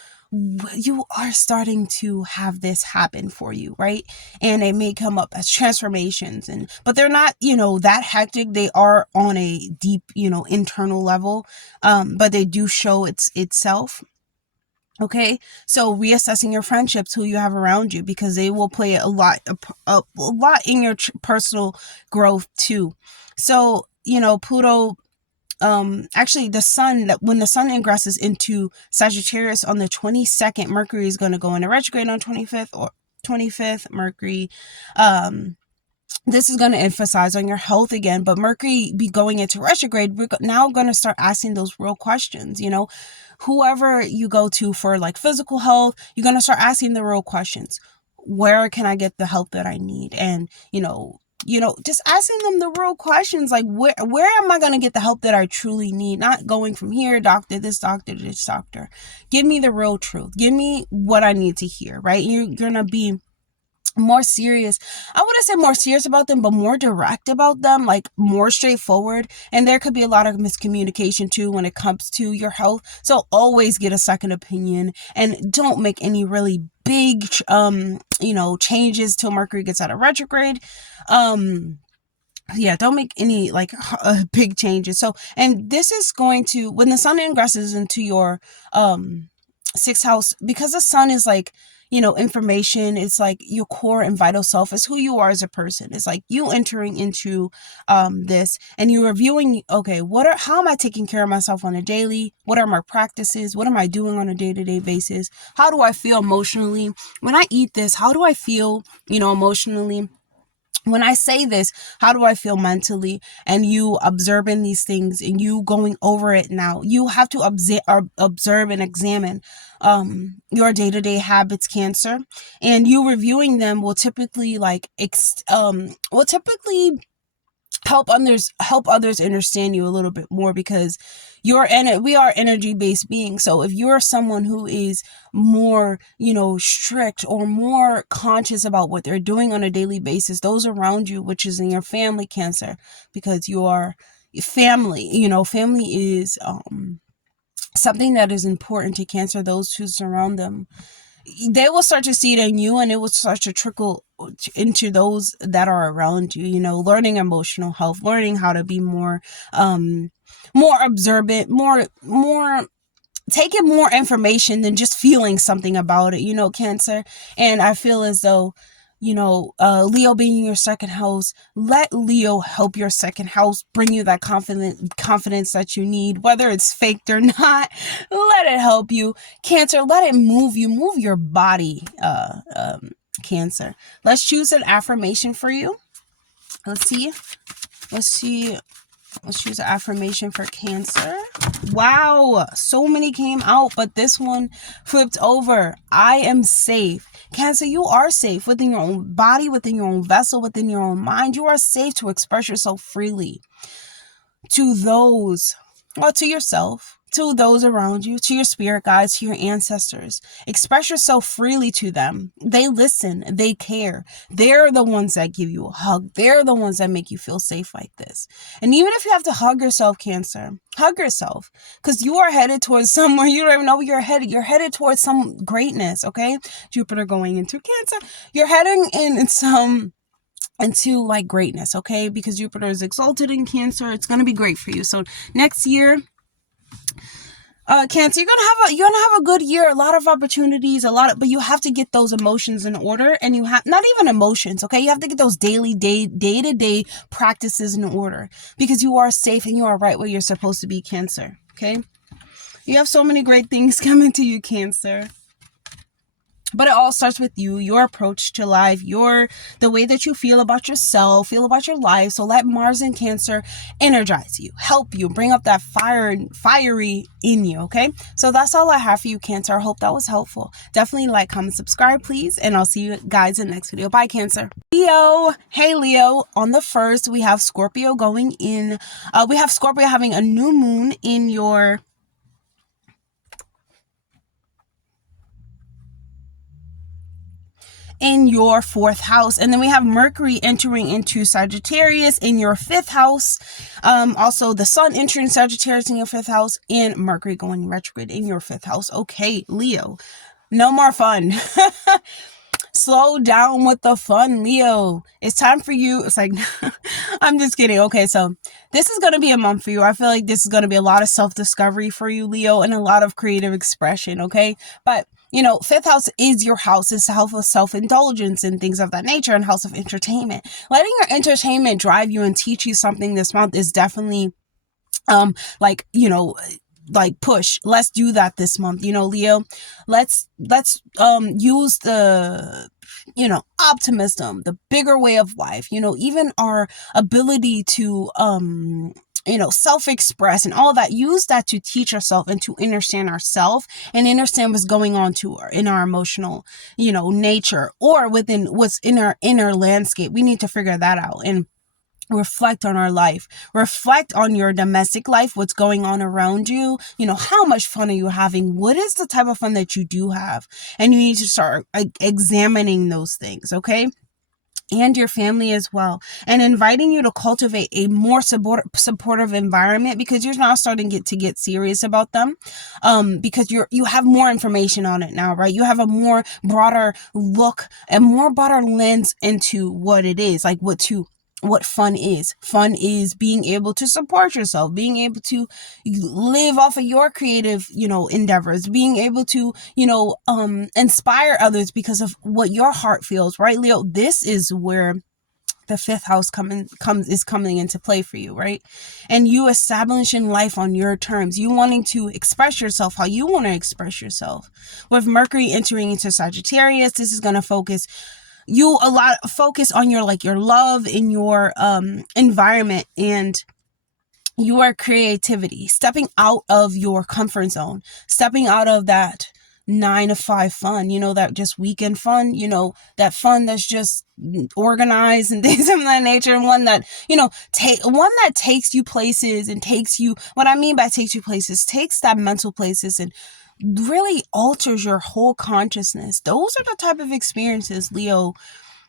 are starting to have this happen for you, right? And it may come up as transformations, but they're not, you know, that hectic. They are on a deep, you know, internal level, but they do show itself. Okay, so reassessing your friendships, who you have around you, because they will play a lot in your personal growth too. So, you know, Pluto, actually the sun, when the sun ingresses into Sagittarius on the 22nd, Mercury is going to go into retrograde on 25th Mercury. This is going to emphasize on your health again, but Mercury be going into retrograde. We're now going to start asking those real questions. You know, whoever you go to for like physical health, you're going to start asking the real questions. Where can I get the help that I need? And, you know, just asking them the real questions, like where am I going to get the help that I truly need? Not going from here, doctor, this doctor, this doctor. Give me the real truth. Give me what I need to hear, right? You're going to be more serious. I wouldn't say more serious about them, but more direct about them, like more straightforward. And there could be a lot of miscommunication too when it comes to your health. So always get a second opinion and don't make any really big, changes till Mercury gets out of retrograde. Yeah, don't make any like big changes. So, and this is going to, when the sun ingresses into your sixth house, because the sun is like, you know, information, it's like your core and vital self, is who you are as a person. It's like you entering into this and you're reviewing, okay, how am I taking care of myself on a daily? What are my practices? What am I doing on a day-to-day basis? How do I feel emotionally? When I eat this, how do I feel, you know, emotionally? When I say this, how do I feel mentally? And you observing these things and you going over it now. You have to observe and examine your day-to-day habits, Cancer. And you reviewing them will typically help others understand you a little bit more, because we are energy-based beings. So if you're someone who is more, you know, strict or more conscious about what they're doing on a daily basis, those around you, which is in your family, Cancer, because you are family, you know, family is something that is important to Cancer. Those who surround them, they will start to see it in you, and it will start to trickle into those that are around you, you know, learning emotional health, learning how to be more observant, more taking more information than just feeling something about it, you know, Cancer. And I feel as though, you know, Leo being in your second house, let Leo help your second house bring you that confidence that you need, whether it's faked or not. Let it help you, Cancer. Let it move your body, Cancer. Let's choose an affirmation for you. Let's choose an affirmation for Cancer. Wow, so many came out, but this one flipped over. I am safe. Cancer, you are safe within your own body, within your own vessel, within your own mind. You are safe to express yourself freely to those, or to yourself, to those around you, to your spirit guides, to your ancestors. Express yourself freely to them. They listen. They care. They're the ones that give you a hug. They're the ones that make you feel safe like this. And even if you have to hug yourself, Cancer, hug yourself, because you are headed towards somewhere. You don't even know where you're headed. You're headed towards some greatness, okay? Jupiter going into Cancer. You're heading into like greatness, okay? Because Jupiter is exalted in Cancer. It's going to be great for you. So next year, Cancer, you're gonna have a good year, a lot of opportunities, but you have to get those emotions in order, and you have, not even emotions, okay? You have to get those day-to-day practices in order, because you are safe and you are right where you're supposed to be, Cancer, okay? You have so many great things coming to you, Cancer. But it all starts with you, your approach to life, the way that you feel about yourself, feel about your life. So let Mars in Cancer energize you, help you, bring up that fiery in you, okay? So that's all I have for you, Cancer. I hope that was helpful. Definitely like, comment, subscribe, please, and I'll see you guys in the next video. Bye, Cancer. Leo. Hey, Leo. On the 1st, we have Scorpio going in. We have Scorpio having a new moon in your fourth house, and then we have Mercury entering into Sagittarius in your fifth house. Also the Sun entering Sagittarius in your fifth house, and Mercury going retrograde in your fifth house. Okay, Leo, no more fun. Slow down with the fun, Leo. It's time for you. It's like, I'm just kidding. Okay, so this is going to be a month for you. I feel like this is going to be a lot of self-discovery for you, Leo, and a lot of creative expression, okay? But, you know, fifth house is your house. It's a house of self-indulgence and things of that nature, and house of entertainment. Letting your entertainment drive you and teach you something this month is definitely, like, you know, like push. Let's do that this month, you know, Leo. Let's use the, you know, optimism, the bigger way of life, you know, even our ability to you know, self-express and all that. Use that to teach ourselves and to understand ourselves and understand what's going on in our emotional, you know, nature, or within what's in our inner landscape. We need to figure that out and reflect on our life, reflect on your domestic life, what's going on around you, you know, how much fun are you having, what is the type of fun that you do have, and you need to start examining those things, okay? And your family as well, and inviting you to cultivate a more supportive environment, because you're now starting to get serious about them, because you have more information on it now, right? You have a more broader look, a more broader lens into what it is, like what fun is. Fun is being able to support yourself, being able to live off of your creative, you know, endeavors, being able to, you know, inspire others because of what your heart feels, right, Leo? This is where the fifth house is coming into play for you, right? And you establishing life on your terms, you wanting to express yourself how you want to express yourself. With Mercury entering into Sagittarius, this is going to focus on your, like, your love in your environment and your creativity, stepping out of your comfort zone, stepping out of that 9 to 5 fun, you know, that just weekend fun, you know, that fun that's just organized and things of that nature, and one that, you know, one that takes you places and takes you, what I mean by takes you places, takes that mental places and really alters your whole consciousness. Those are the type of experiences, Leo,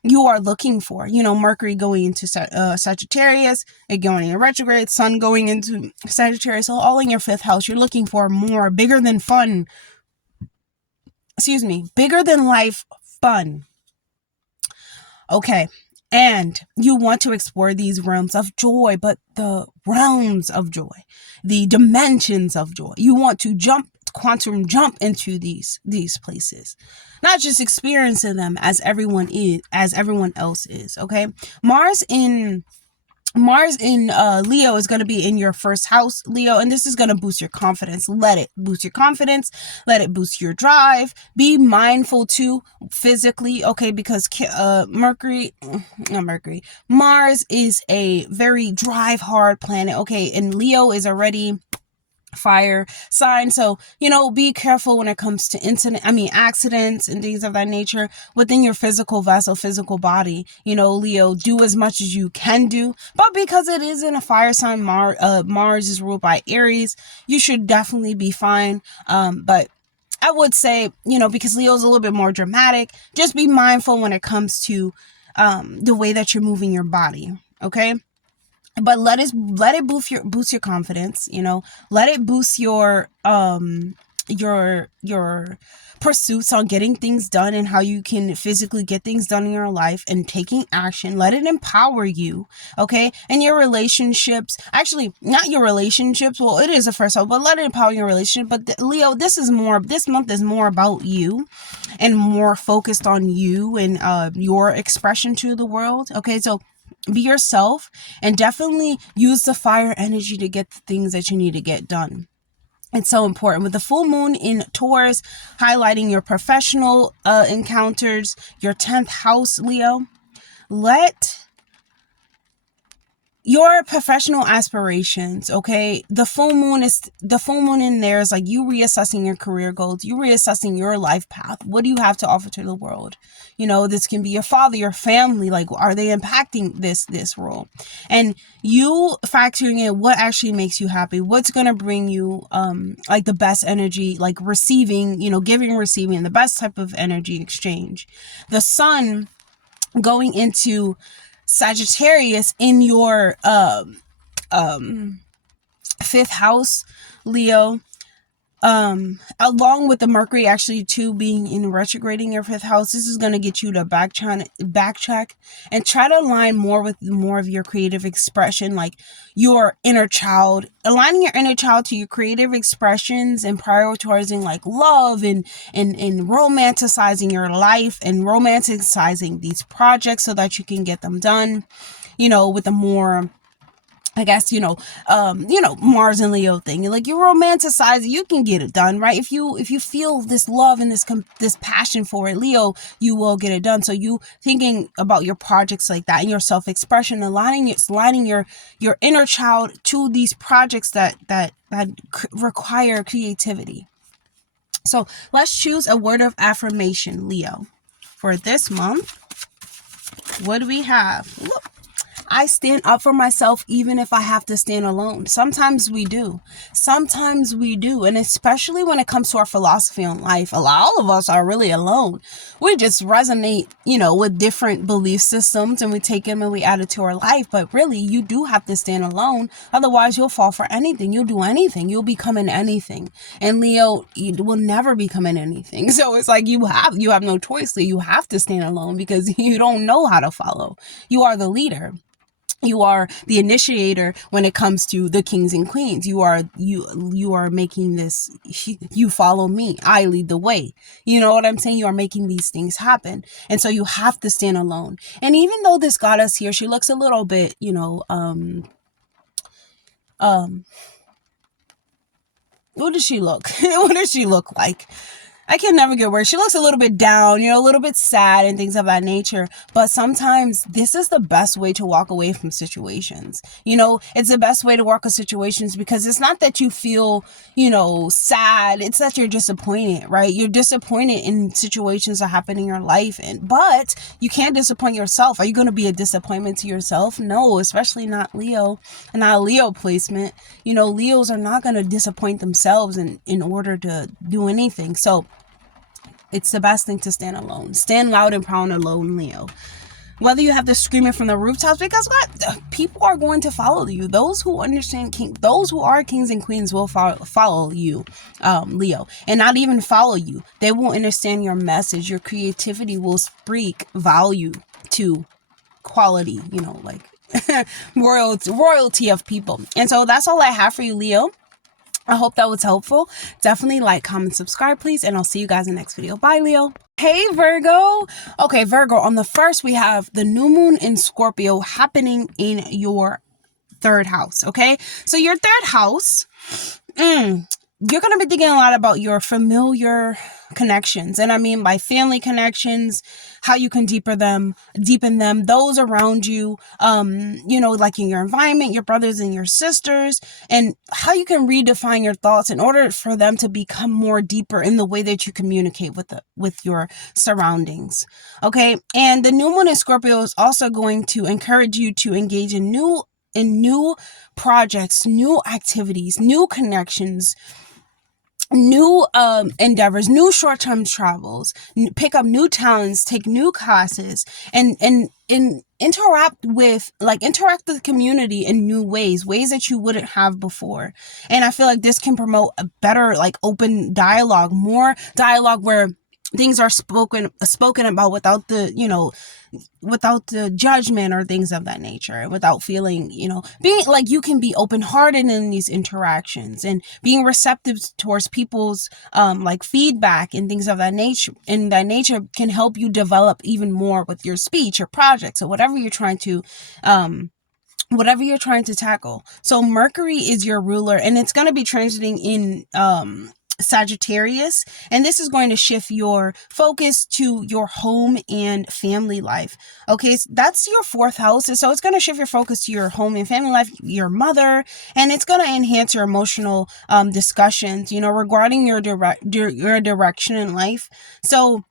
you are looking for. You know, Mercury going into Sagittarius, it going in retrograde, Sun going into Sagittarius, all in your fifth house. You're looking for more, bigger than fun. Bigger than life fun. Okay. And you want to explore these realms of joy, but the realms of joy, the dimensions of joy. You want to quantum jump into these places, not just experiencing them as everyone else is. Okay. Mars in Leo is going to be in your first house, Leo, and this is going to boost your confidence. Let it boost your confidence. Let it boost your drive. Be mindful too, physically, okay, because Mars is a very drive hard planet, okay, and Leo is already fire sign, so, you know, be careful when it comes to accidents and things of that nature within your physical body. You know, Leo, do as much as you can do, but because it is in a fire sign, Mars is ruled by Aries, you should definitely be fine. But I would say, you know, because Leo's a little bit more dramatic, just be mindful when it comes to the way that you're moving your body, okay? But let it boost your confidence, you know, let it boost your pursuits on getting things done and how you can physically get things done in your life and taking action. Let it empower you, okay? And your relationships, actually not your relationships, well, it is a first house, but let it empower your relationship. But Leo, this month is more about you and more focused on you and your expression to the world, okay? So be yourself and definitely use the fire energy to get the things that you need to get done. It's so important. With the full moon in Taurus, highlighting your professional encounters, your 10th house, Leo, let your professional aspirations, okay, the full moon in there is like you reassessing your career goals, you reassessing your life path. What do you have to offer to the world? You know, this can be your father, your family, like are they impacting this role? And you factoring in what actually makes you happy, what's going to bring you like the best energy, like receiving, you know, giving and receiving the best type of energy exchange. The sun going into Sagittarius in your 5th house, Leo, along with the Mercury actually too being in retrograding your 5th house, this is going to get you to backtrack and try to align more with more of your creative expression, like your inner child, aligning your inner child to your creative expressions and prioritizing like love and romanticizing your life and romanticizing these projects so that you can get them done, you know, with a more, I guess, Mars and Leo thing. Like you romanticize it, you can get it done, right? If you feel this love and this passion for it, Leo, you will get it done. So you thinking about your projects like that and your self-expression, aligning your inner child to these projects that require creativity. So let's choose a word of affirmation, Leo, for this month. What do we have? Look. I stand up for myself even if I have to stand alone. Sometimes we do. And especially when it comes to our philosophy on life, all of us are really alone. We just resonate, with different belief systems and we take them and we add it to our life. But really, you do have to stand alone. Otherwise, you'll fall for anything. You'll do anything. You'll become an anything. And Leo, you will never become an anything. So it's like you have no choice. You have to stand alone because you don't know how to follow. You are the leader. You are the initiator when it comes to the kings and queens. You are making this, you follow me, I lead the way. You know what I'm saying? You are making these things happen. And so you have to stand alone. And even though this goddess here, she looks a little bit, what does she look? What does she look like? I can never get words. She looks a little bit down, a little bit sad and things of that nature. But sometimes this is the best way to walk away from situations. It's the best way to walk with situations because it's not that you feel, sad. It's that you're disappointed, right? You're disappointed in situations that happen in your life. But you can't disappoint yourself. Are you going to be a disappointment to yourself? No, especially not Leo and not a Leo placement. Leos are not going to disappoint themselves in order to do anything. So it's the best thing to stand alone. Stand loud and proud alone, Leo. Whether you have to scream it from the rooftops, because what? People are going to follow you. Those who understand those who are kings and queens will follow you, Leo. And not even follow you. They will understand your message. Your creativity will speak value to quality, like royalty of people. And so that's all I have for you, Leo. I hope that was helpful. Definitely like, comment, subscribe, please. And I'll see you guys in the next video. Bye, Leo. Hey, Virgo. Okay, Virgo, on the 1st, we have the new moon in Scorpio happening in your 3rd house. Okay, so your 3rd house, you're going to be thinking a lot about your familiar connections. And I mean by family connections, how you can deepen them, those around you, like in your environment, your brothers and your sisters, and how you can redefine your thoughts in order for them to become more deeper in the way that you communicate with your surroundings. Okay. And the new moon in Scorpio is also going to encourage you to engage in new projects, new activities, new connections, new endeavors, new short-term travels, pick up new talents, take new classes, and interact with the community in new ways that you wouldn't have before. And I feel like this can promote a better open dialogue, more dialogue where things are spoken about without the judgment or things of that nature, and without feeling, being like you can be open-hearted in these interactions and being receptive towards people's feedback and things of that nature. And that nature can help you develop even more with your speech or projects or whatever you're trying to whatever you're trying to tackle. So Mercury is your ruler, and it's going to be transiting in Sagittarius, and this is going to shift your focus to your home and family life. Okay, so that's your fourth house, and so it's going to shift your focus to your home and family life, your mother, and it's going to enhance your emotional discussions, regarding your direction in life. So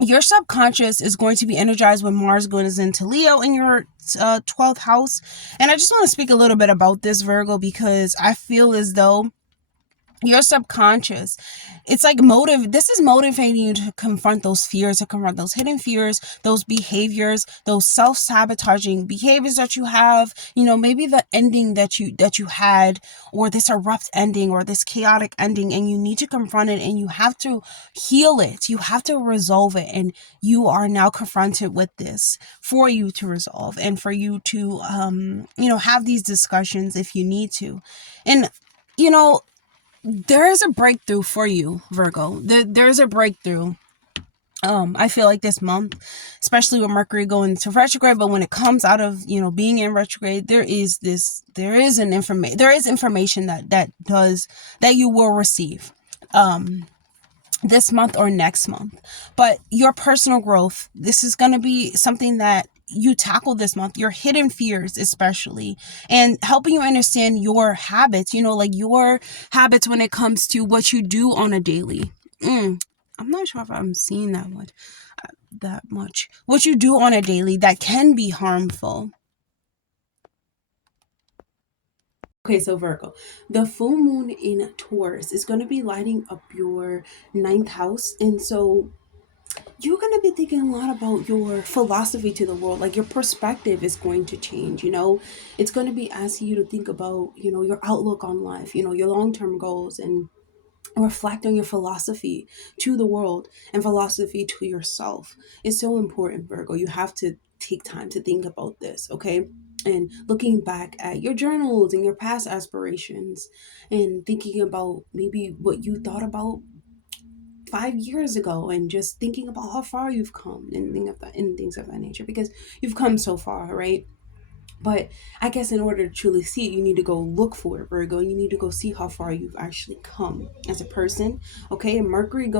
your subconscious is going to be energized when Mars goes into Leo in your 12th house. And I just want to speak a little bit about this, Virgo, because I feel as though your subconscious, it's like this is motivating you to confront those fears, to confront those hidden fears, those behaviors, those self-sabotaging behaviors that you have, maybe the ending that you had, or this abrupt ending, or this chaotic ending, and you need to confront it, and you have to heal it, you have to resolve it, and you are now confronted with this for you to resolve, and for you to have these discussions if you need to. And there is a breakthrough for you, Virgo. There's a breakthrough. I feel like this month, especially with Mercury going into retrograde, but when it comes out of, being in retrograde, there is information that you will receive. This month or next month. But your personal growth, this is going to be something that you tackle this month, your hidden fears especially, and helping you understand your habits, like your habits when it comes to what you do on a daily. I'm not sure if I'm seeing that much. What you do on a daily that can be harmful. Okay, so Virgo, the full moon in Taurus is going to be lighting up your ninth house. And so you're going to be thinking a lot about your philosophy to the world. Like, your perspective is going to change. It's going to be asking you to think about, your outlook on life, your long-term goals, and reflect on your philosophy to the world and philosophy to yourself. It's so important, Virgo. You have to take time to think about this, okay? And looking back at your journals and your past aspirations, and thinking about maybe what you thought about 5 years ago, and just thinking about how far you've come, and things of that nature, because you've come so far, right? But I guess in order to truly see it, you need to go look for it, Virgo. You need to go see how far you've actually come as a person. Okay, and Mercury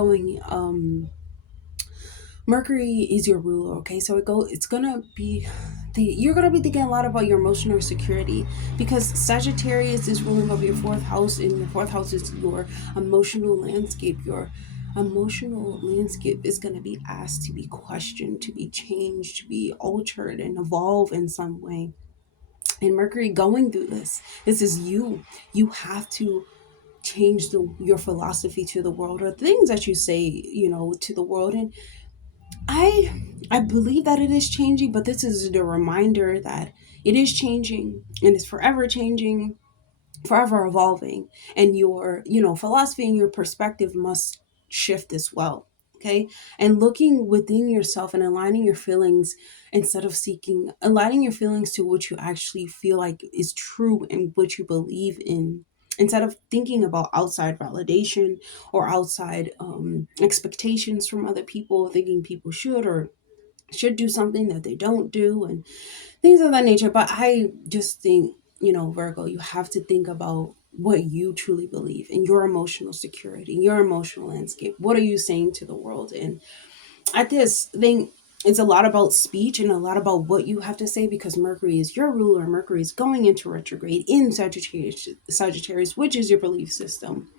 is your ruler. Okay, so it's gonna be you're gonna be thinking a lot about your emotional security, because Sagittarius is ruling over your fourth house, and your fourth house is your emotional landscape. Your emotional landscape is going to be asked to be questioned, to be changed, to be altered and evolve in some way. And Mercury going through this is you. You have to change your philosophy to the world, or things that you say, to the world. And I believe that it is changing, but this is the reminder that it is changing, and it's forever changing, forever evolving, and your philosophy and your perspective must shift as well. Okay, and looking within yourself and aligning your feelings, instead of aligning your feelings to what you actually feel like is true and what you believe in, instead of thinking about outside validation or outside expectations from other people, thinking people should do something that they don't do, and things of that nature. But I just think, Virgo, you have to think about what you truly believe in, your emotional security, your emotional landscape. What are you saying to the world? And at this thing, it's a lot about speech and a lot about what you have to say, because Mercury is your ruler. Mercury is going into retrograde in Sagittarius, which is your belief system,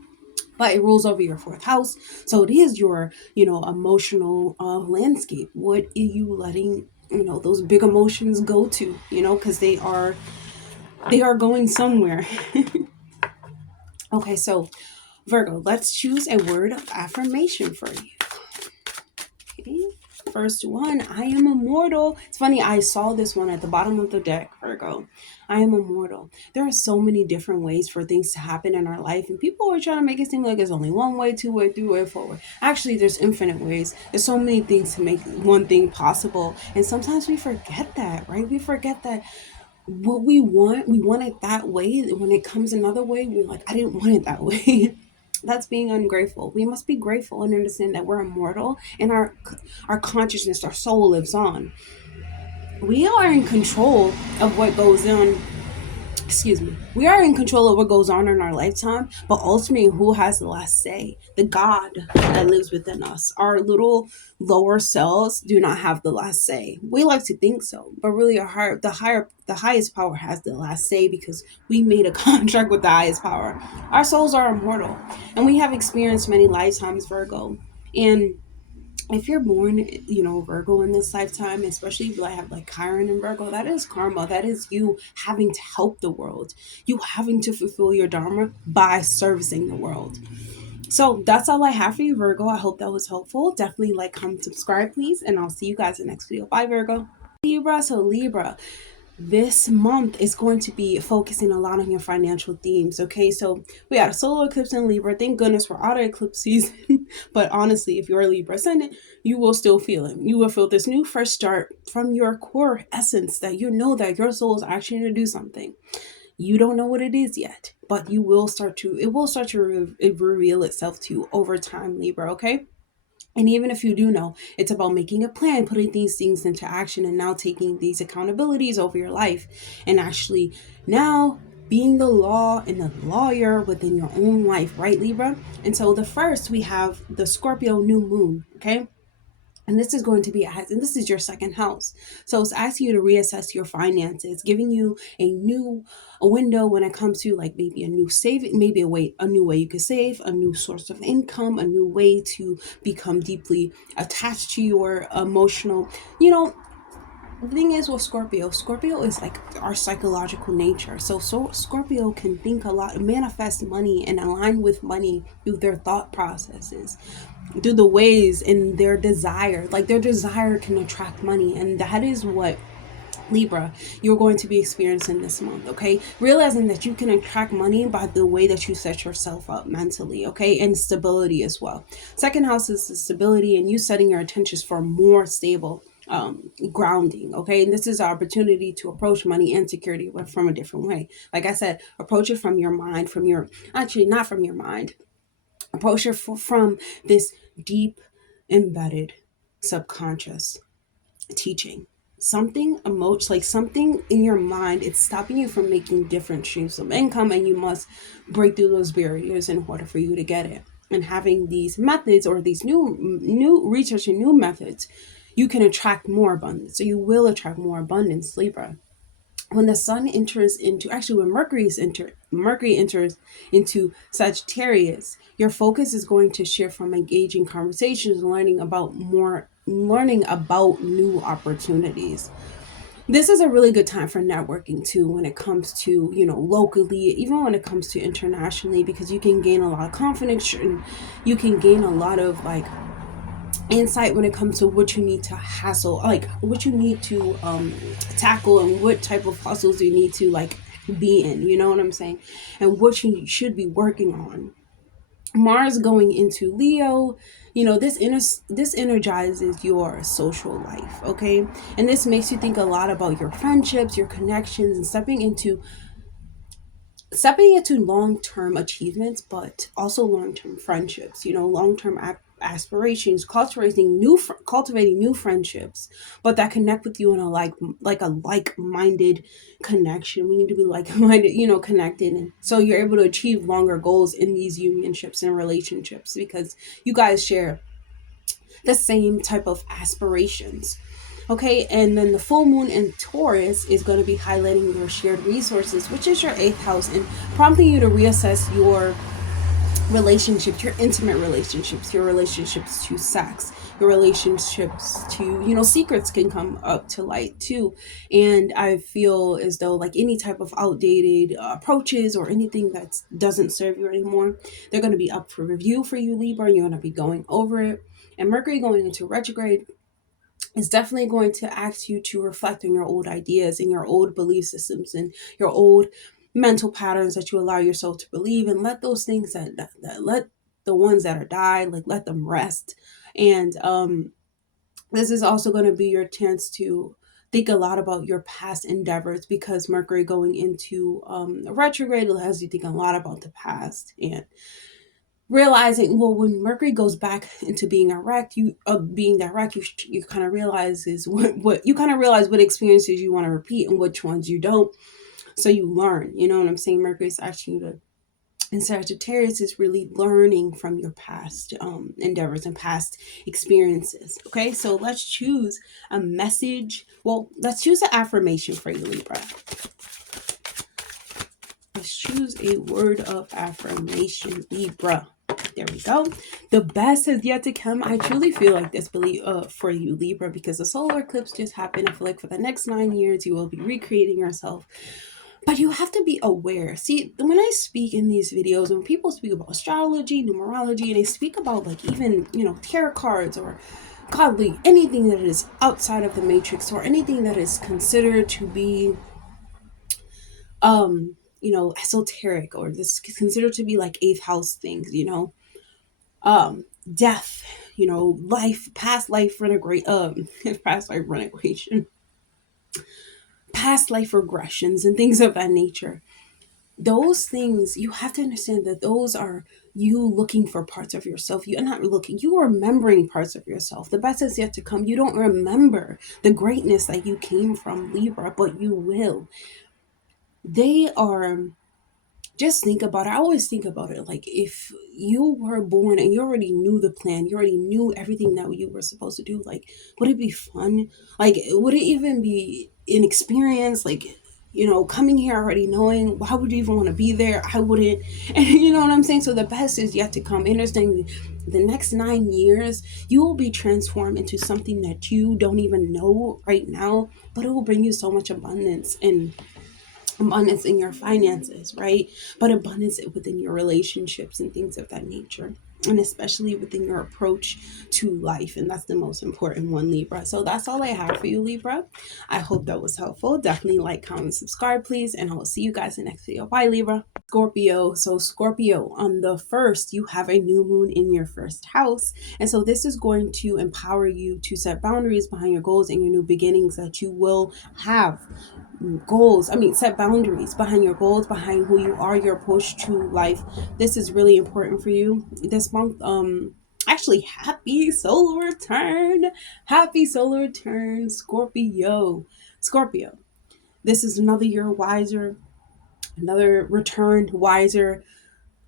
but it rules over your fourth house. So it is your, emotional landscape. What are you letting, those big emotions go to, because they are going somewhere. Okay, so Virgo, let's choose a word of affirmation for you. Okay. First one, I am immortal. It's funny, I saw this one at the bottom of the deck, Virgo. I am immortal. There are so many different ways for things to happen in our life, and people are trying to make it seem like there's only one way, two way, three way, four way. Actually, there's infinite ways. There's so many things to make one thing possible, and sometimes we forget that, right? We forget that what we want it that way. When it comes another way, we're like, I didn't want it that way. That's being ungrateful. We must be grateful and understand that we're immortal, and our consciousness, our soul lives on. we are in control of what goes on. Excuse me. We are in control of what goes on in our lifetime, but ultimately, who has the last say? The God that lives within us. Our little lower selves do not have the last say. We like to think so, but really, the highest power has the last say, because we made a contract with the highest power. Our souls are immortal, and we have experienced many lifetimes, Virgo. And if you're born, Virgo in this lifetime, especially if I have like Chiron and Virgo, that is karma. That is you having to help the world, you having to fulfill your dharma by servicing the world. So that's all I have for you, Virgo. I hope that was helpful. Definitely like, comment, subscribe, please, and I'll see you guys in the next video. Bye, Virgo. Libra. So Libra, this month is going to be focusing a lot on your financial themes. Okay, so we had a solar eclipse in Libra. Thank goodness we're out of eclipse season. But honestly, if you're a Libra ascendant, you will still feel it. You will feel this new fresh start from your core essence, that you know that your soul is actually to do something. You don't know what it is yet, but it will start to reveal itself to you over time, Libra. Okay, and even if you do know, it's about making a plan, putting these things into action, and now taking these accountabilities over your life, and actually now being the law and the lawyer within your own life, right, Libra? And so the first, we have the Scorpio new moon, okay? And this is going to be, and this is your second house. So it's asking you to reassess your finances, giving you a window when it comes to like maybe a new saving, maybe a new way you could save, a new source of income, a new way to become deeply attached to your emotional, the thing is with Scorpio is like our psychological nature. So Scorpio can think a lot, manifest money, and align with money through their thought processes, through the ways in their desire. Like their desire can attract money, and that is what Libra, you're going to be experiencing this month, okay? Realizing that you can attract money by the way that you set yourself up mentally, okay? And stability as well. Second house is the stability, and you setting your intentions for more stable grounding, okay? And this is an opportunity to approach money and security from a different way. Like I said, approach it from your mind, actually not from your mind, approach it from this deep embedded subconscious teaching, something like something in your mind. It's stopping you from making different streams of income, and you must break through those barriers in order for you to get it. And having these methods, or these new research and new methods, you can attract more abundance. So you will attract more abundance, Libra. When the sun enters into, actually when Mercury enters into Sagittarius, your focus is going to shift from engaging conversations, learning about new opportunities. This is a really good time for networking too, when it comes to, locally, even when it comes to internationally, because you can gain a lot of confidence, and you can gain a lot of like insight when it comes to what you need to hassle, like what you need to tackle, and what type of hustles you need to like be in, you know what I'm saying, and what you should be working on. Mars going into Leo, this energizes your social life, okay? And this makes you think a lot about your friendships, your connections, and stepping into long-term achievements, but also long-term friendships, long-term aspirations, cultivating new friendships, but that connect with you in a like-minded connection. We need to be like-minded, connected, and so you're able to achieve longer goals in these unionships and relationships, because you guys share the same type of aspirations. Okay, and then the full moon in Taurus is going to be highlighting your shared resources, which is your eighth house, and prompting you to reassess your relationships, your intimate relationships, your relationships to sex, your relationships to, secrets can come up to light too. And I feel as though like any type of outdated approaches or anything that doesn't serve you anymore, they're going to be up for review for you, Libra, and you're going to be going over it. And Mercury going into retrograde is definitely going to ask you to reflect on your old ideas and your old belief systems and your old mental patterns that you allow yourself to believe, and let those things that let the ones that are died, like let them rest. And this is also going to be your chance to think a lot about your past endeavors, because Mercury going into retrograde has you think a lot about the past. And realizing, well, when Mercury goes back into being direct, you kind of realize is what you kind of realize what experiences you want to repeat and which ones you don't. So you learn, you know what I'm saying? Mercury's actually and Sagittarius is really learning from your past endeavors and past experiences. Okay, so let's choose a message. Well, let's choose an affirmation for you, Libra. Let's choose a word of affirmation, Libra. There we go. The best has yet to come. I truly feel like this for you, Libra, because the solar eclipse just happened. I feel like for the next 9 years, you will be recreating yourself. But you have to be aware. See, when I speak in these videos, when people speak about astrology, numerology, and they speak about like even, tarot cards or godly, anything that is outside of the matrix or anything that is considered to be esoteric, or this is considered to be like eighth house things, death, life, past life renegration, past life regressions and things of that nature. Those things, you have to understand that those are you looking for parts of yourself. You're not looking, you are remembering parts of yourself. The best is yet to come. You don't remember the greatness that you came from, Libra, but you will. They are, just think about it. I always think about it like if you were born and you already knew the plan, you already knew everything that you were supposed to do, like, would it be fun? Like, would it even be an experience? Like, coming here already knowing, why would you even want to be there? I wouldn't. And you know what I'm saying? So the best is yet to come. Understanding the next 9 years, you will be transformed into something that you don't even know right now, but it will bring you so much abundance and abundance in your finances, right? But abundance within your relationships and things of that nature. And especially within your approach to life. And that's the most important one, Libra. So that's all I have for you, Libra. I hope that was helpful. Definitely like, comment, subscribe, please. And I will see you guys in the next video. Bye, Libra. Scorpio. So Scorpio, on the 1st, you have a new moon in your first house. And so this is going to empower you to set boundaries behind your goals and your new beginnings that you will have. Set boundaries behind your goals, behind who you are, your approach to life. This is really important for you this month. Actually, happy solar return, Scorpio. This is another year wiser, another return wiser,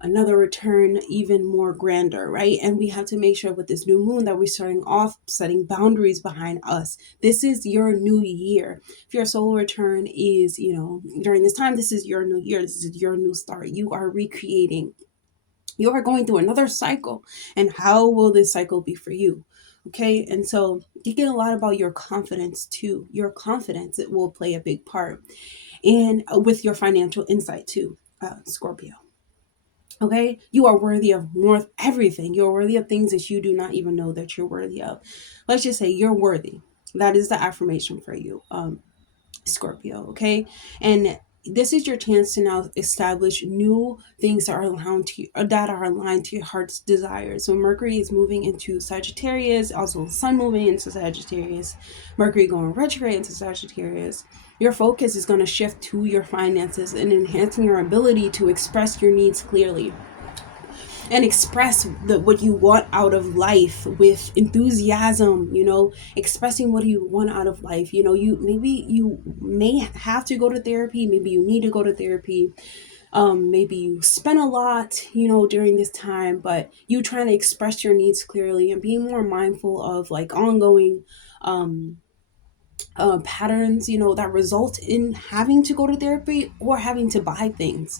another return even more grander, right? And we have to make sure with this new moon that we're starting off setting boundaries behind us. This is your new year. If your solar return is, during this time, this is your new year. This is your new start. You are recreating. You are going through another cycle. And how will this cycle be for you? Okay, and so thinking a lot about your confidence too. Your confidence, it will play a big part. And with your financial insight too, Scorpio. Okay, you are worthy of more, everything. You're worthy of things that you do not even know that you're worthy of. Let's just say you're worthy. That is the affirmation for you, Scorpio. Okay, and this is your chance to now establish new things that are aligned to your heart's desires. So Mercury is moving into Sagittarius, also Sun moving into Sagittarius, Mercury going retrograde into Sagittarius. Your focus is going to shift to your finances and enhancing your ability to express your needs clearly and express what you want out of life with enthusiasm, expressing what you want out of life. You may have to go to therapy. Maybe you need to go to therapy. Maybe you spend a lot, during this time, but you trying to express your needs clearly and being more mindful of like ongoing, patterns, that result in having to go to therapy or having to buy things,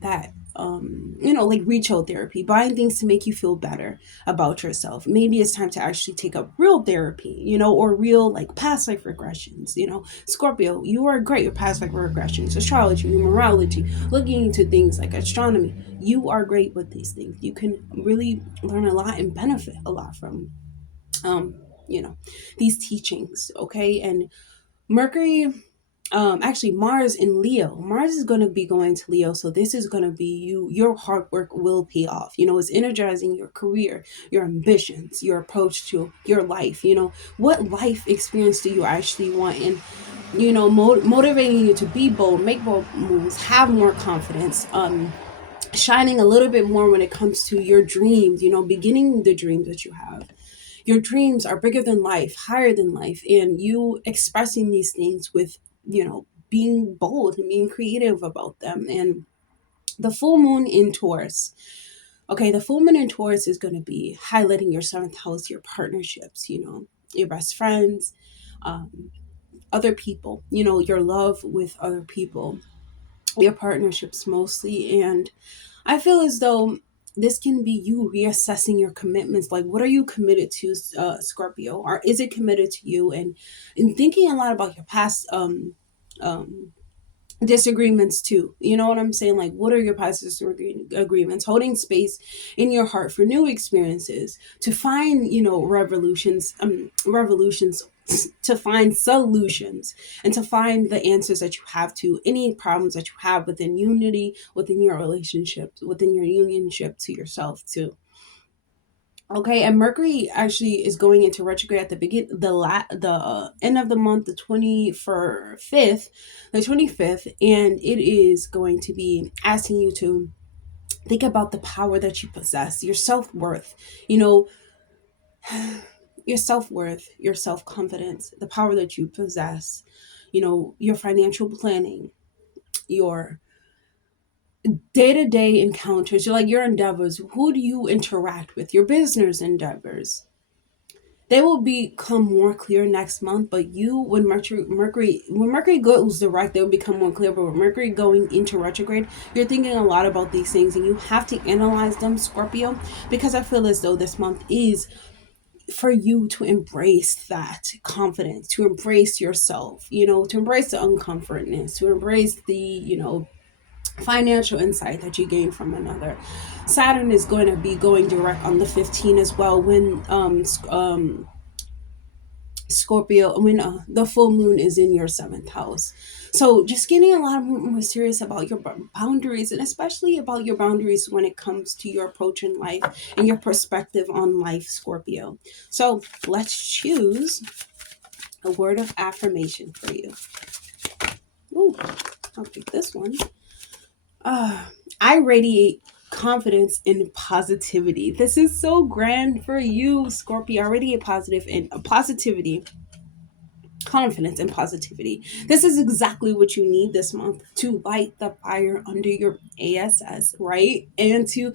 that, like retail therapy, buying things to make you feel better about yourself. Maybe it's time to actually take up real therapy, or real like past life regressions. Scorpio, you are great with past life regressions, astrology, numerology, looking into things like astronomy. You are great with these things. You can really learn a lot and benefit a lot from these teachings. Okay, and Mercury, actually Mars in Leo. Mars is going to be going to Leo, so this is going to be your hard work will pay off. It's energizing your career, your ambitions, your approach to your life. What life experience do you actually want? And motivating you to be bold, make bold moves, have more confidence, shining a little bit more when it comes to your dreams, beginning the dreams that you have. Your dreams are bigger than life, higher than life, and you expressing these things with, being bold and being creative about them. And the full moon in Taurus. Okay, the full moon in Taurus is going to be highlighting your seventh house, your partnerships, your best friends, um, other people, your love with other people, your partnerships mostly. And I feel as though this can be you reassessing your commitments. Like, what are you committed to, Scorpio? Or is it committed to you? And thinking a lot about your past um, disagreements too. You know what I'm saying? Like, what are your past agreements? Holding space in your heart for new experiences, to find, revolutions, to find solutions, and to find the answers that you have to any problems that you have within unity, within your relationships, within your unionship to yourself too. Okay, and Mercury actually is going into retrograde at the end of the month, the 25th, and it is going to be asking you to think about the power that you possess, your self-worth, you know, your self-worth, your self-confidence, the power that you possess, your financial planning, your day-to-day encounters, your endeavors, who do you interact with, your business endeavors. They will become more clear next month, but when Mercury goes direct, they will become more clear. But with Mercury going into retrograde, you're thinking a lot about these things, and you have to analyze them, Scorpio, because I feel as though this month is for you to embrace that confidence, to embrace yourself, to embrace the uncomfortness, to embrace the, financial insight that you gain from another. Saturn is going to be going direct on the 15th as well, when Scorpio, when the full moon is in your seventh house. So just getting a lot more serious about your boundaries, and especially about your boundaries when it comes to your approach in life and your perspective on life, Scorpio. So let's choose a word of affirmation for you. Ooh, I'll pick this one. I radiate confidence and positivity. This is so grand for you, Scorpio. I radiate positive and positivity, confidence and positivity. This is exactly what you need this month to light the fire under your ASS, right? And for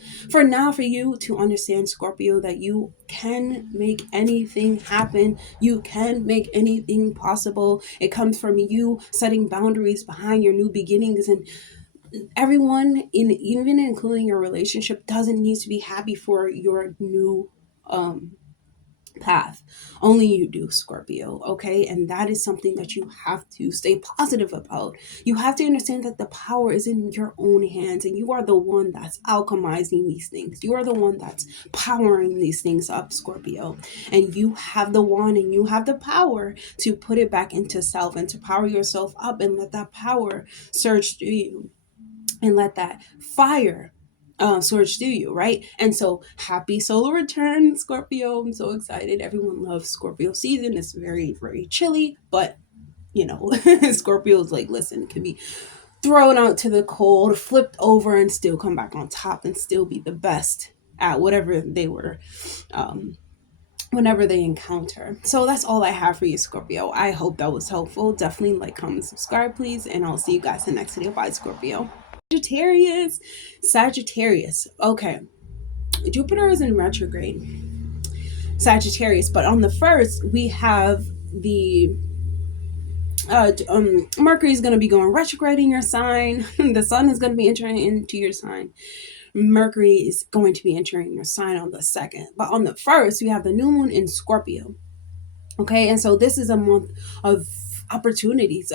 you to understand, Scorpio, that you can make anything happen. You can make anything possible. It comes from you setting boundaries behind your new beginnings, and everyone, even including your relationship, doesn't need to be happy for your new path. Only you do, Scorpio. Okay, and that is something that you have to stay positive about. You have to understand that the power is in your own hands, and you are the one that's alchemizing these things. You are the one that's powering these things up, Scorpio, and you have the wand and you have the power to put it back into self and to power yourself up, and let that power surge through you, and let that fire surge through you, right? And so, happy solar return, Scorpio. I'm so excited. Everyone loves Scorpio season. It's very, very chilly, but Scorpio's like, listen, it can be thrown out to the cold, flipped over, and still come back on top and still be the best at whatever they were, whenever they encounter. So that's all I have for you, Scorpio. I hope that was helpful. Definitely like, comment, subscribe, please, and I'll see you guys in the next video. Bye, Scorpio. Sagittarius. Okay, Jupiter is in retrograde, Sagittarius, but on the first we have the Mercury is going to be going retrograde in your sign. The sun is going to be entering into your sign. Mercury is going to be entering your sign on the second, but on the first we have the new moon in Scorpio. Okay, and so this is a month of opportunities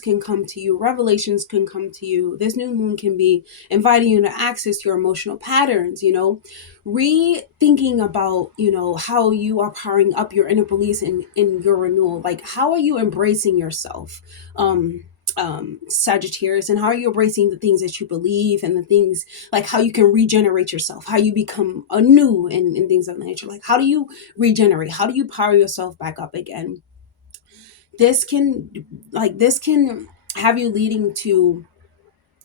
can come to you, revelations can come to you. This new moon can be inviting you to access your emotional patterns, rethinking about, how you are powering up your inner beliefs in your renewal. Like, how are you embracing yourself, Sagittarius, and how are you embracing the things that you believe, and the things, like how you can regenerate yourself, how you become anew, and things of that nature. Like, how do you regenerate, how do you power yourself back up again? This can have you leading to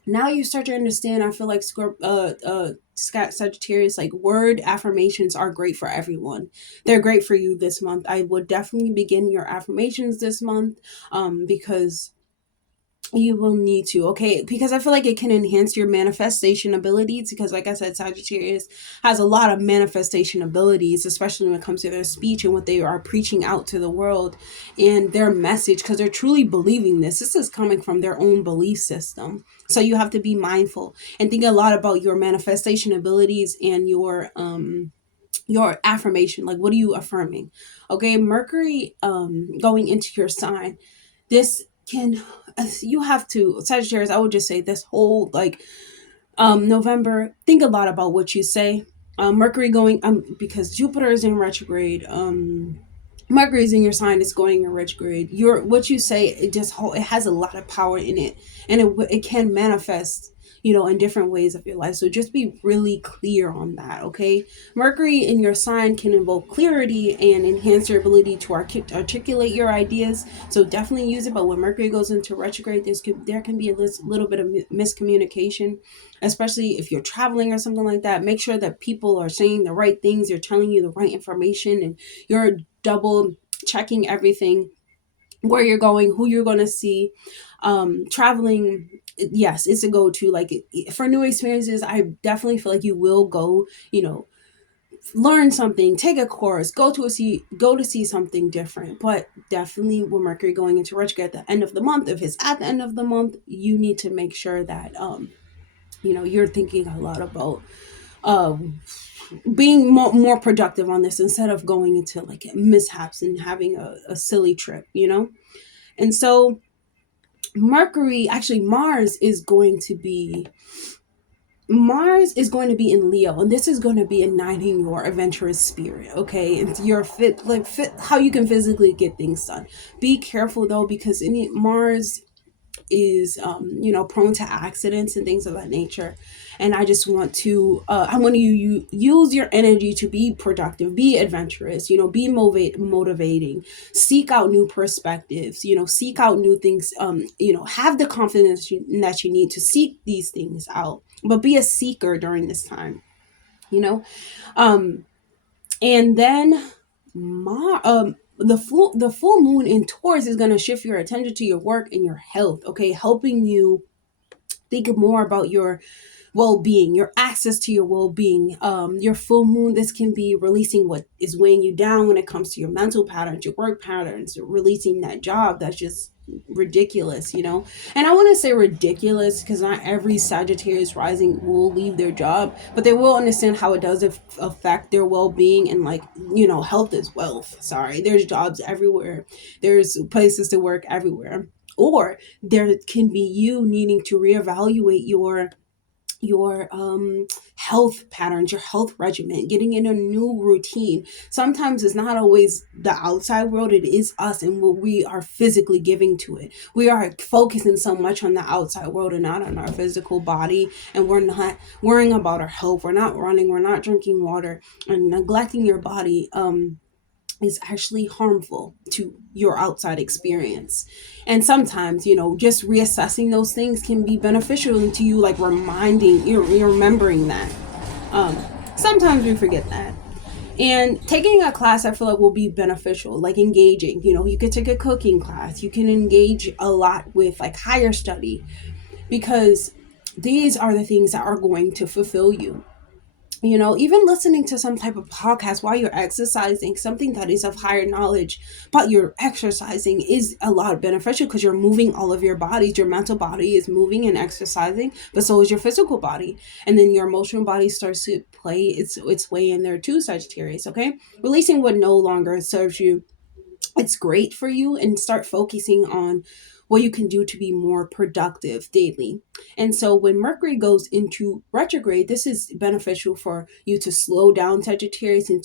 Now you start to understand. I feel like Sagittarius, like, word affirmations are great for everyone. They're great for you this month. I would definitely begin your affirmations this month, because you will need to, okay? Because I feel like it can enhance your manifestation abilities, because like I said, Sagittarius has a lot of manifestation abilities, especially when it comes to their speech and what they are preaching out to the world and their message, because they're truly believing this is coming from their own belief system. So you have to be mindful and think a lot about your manifestation abilities and your affirmation. Like, what are you affirming? Okay, Mercury going into your sign, this can, you have to, Sagittarius, I would just say this whole, like, November, think a lot about what you say. Mercury going, because Jupiter is in retrograde, Mercury is in your sign, it's going in retrograde. Your, what you say, it has a lot of power in it, and it can manifest, in different ways of your life. So just be really clear on that, okay? Mercury in your sign can invoke clarity and enhance your ability to articulate your ideas. So definitely use it. But when Mercury goes into retrograde, there can be a little bit of miscommunication, especially if you're traveling or something like that. Make sure that people are saying the right things, they're telling you the right information, and you're double checking everything, where you're going, who you're going to see. Traveling, yes, it's a go-to. Like, for new experiences, I definitely feel like you will go, learn something, take a course, go to see something different. But definitely, with Mercury going into retrograde at the end of the month, if it's at the end of the month, you need to make sure that you're thinking a lot about um being more productive on this, instead of going into like mishaps and having a silly trip, and so Mercury, actually, Mars is going to be in Leo, and this is going to be igniting your adventurous spirit, okay? And your fit, how you can physically get things done. Be careful though, because Mars is prone to accidents and things of that nature. And I just want to I want you use your energy to be productive, be adventurous, be motivating, seek out new perspectives, seek out new things, have the confidence that you need to seek these things out, but be a seeker during this time, you know um and then the full moon in Taurus is going to shift your attention to your work and your health, okay, helping you think more about your well-being, your access to your well-being. Your full moon, this can be releasing what is weighing you down when it comes to your mental patterns, your work patterns, releasing that job that's just ridiculous, and I want to say ridiculous because not every Sagittarius rising will leave their job, but they will understand how it does affect their well-being, and, like, health is wealth. Sorry, there's jobs everywhere, there's places to work everywhere. Or there can be you needing to reevaluate your health patterns, your health regimen, getting in a new routine. Sometimes it's not always the outside world, it is us and what we are physically giving to it. We are focusing so much on the outside world and not on our physical body, and we're not worrying about our health. We're not running, we're not drinking water, and neglecting your body is actually harmful to your outside experience. And sometimes, just reassessing those things can be beneficial to you, like you're remembering that. Um, Sometimes we forget that. And taking a class, I feel like, will be beneficial, like engaging. You could take a cooking class, you can engage a lot with, like, higher study, because these are the things that are going to fulfill you. Even listening to some type of podcast while you're exercising, something that is of higher knowledge, but you're exercising, is a lot beneficial, because you're moving all of your bodies. Your mental body is moving and exercising, but so is your physical body. And then your emotional body starts to play its way in there too, Sagittarius, okay? Releasing what no longer serves you, it's great for you, and start focusing on what you can do to be more productive daily. And so when Mercury goes into retrograde, this is beneficial for you to slow down, Sagittarius, and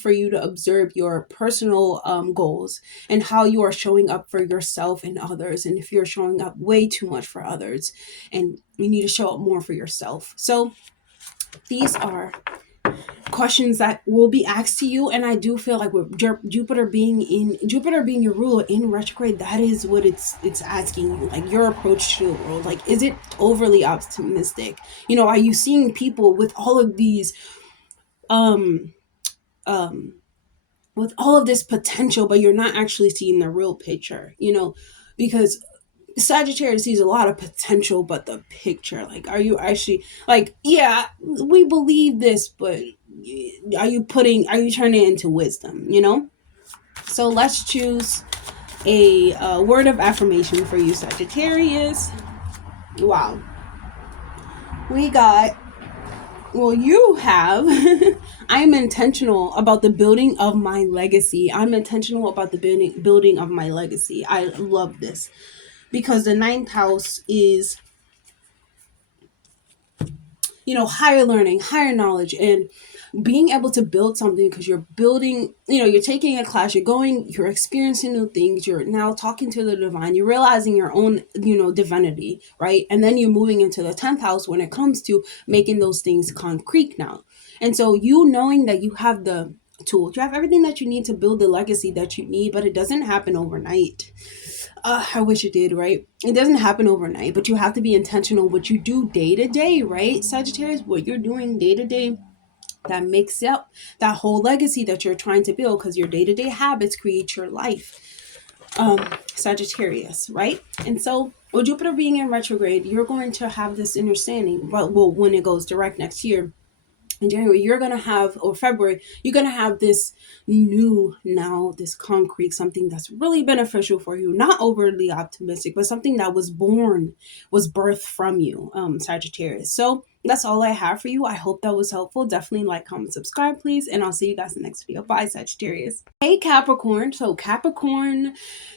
for you to observe your personal goals and how you are showing up for yourself and others, and if you're showing up way too much for others, and you need to show up more for yourself. So these are questions that will be asked to you. And I do feel like with Jupiter being your ruler in retrograde, that is what it's asking you, like your approach to the world. Like, is it overly optimistic? You know, are you seeing people with all of these um with all of this potential, but you're not actually seeing the real picture, you know? Because Sagittarius sees a lot of potential, but the picture, like, are you actually, like, yeah, we believe this, but are you turning it into wisdom, you know? So let's choose a word of affirmation for you, Sagittarius. Wow. We got, well, you have, I am intentional about the building of my legacy. I'm intentional about the building of my legacy. I love this because the ninth house is, you know, higher learning, higher knowledge, and being able to build something because you're building, you know, you're taking a class, you're experiencing new things, you're now talking to the divine, you're realizing your own, you know, divinity, right? And then you're moving into the 10th house when it comes to making those things concrete now. And so you knowing that you have the tools, you have everything that you need to build the legacy that you need, but it doesn't happen overnight. I wish it did, right? It doesn't happen overnight, but you have to be intentional what you do day to day, right? Sagittarius, what you're doing day to day, that makes up that whole legacy that you're trying to build, because your day-to-day habits create your life. Sagittarius, right? And so with Jupiter being in retrograde, you're going to have this understanding, well, when it goes direct next year in January, you're going to have, or February, you're going to have this this concrete, something that's really beneficial for you, not overly optimistic, but something that was birthed from you, Sagittarius. So that's all I have for you. I hope that was helpful. Definitely like, comment, subscribe, please. And I'll see you guys in the next video. Bye, Sagittarius. Hey, Capricorn. So Capricorn,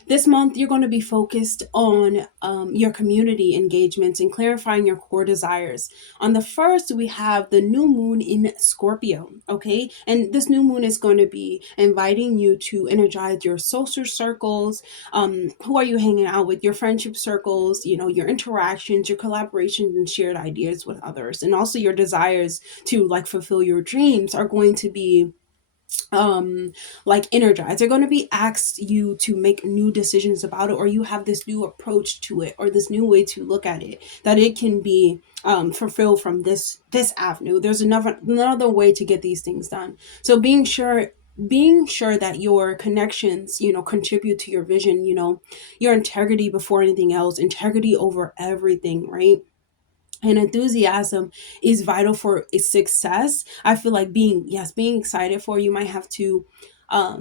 this month, you're going to be focused on your community engagements and clarifying your core desires. On the 1st, we have the new moon in Scorpio, okay? And this new moon is going to be inviting you to energize your social circles. Who are you hanging out with? Your friendship circles, you know, your interactions, your collaborations, and shared ideas with others. And also your desires to, like, fulfill your dreams are going to be like energized. They're going to be asked you to make new decisions about it, or you have this new approach to it, or this new way to look at it, that it can be fulfilled from this avenue. There's another way to get these things done. So being sure that your connections, you know, contribute to your vision, you know, your integrity before anything else, integrity over everything, right? And enthusiasm is vital for its success. I feel like being excited for, you might have to, I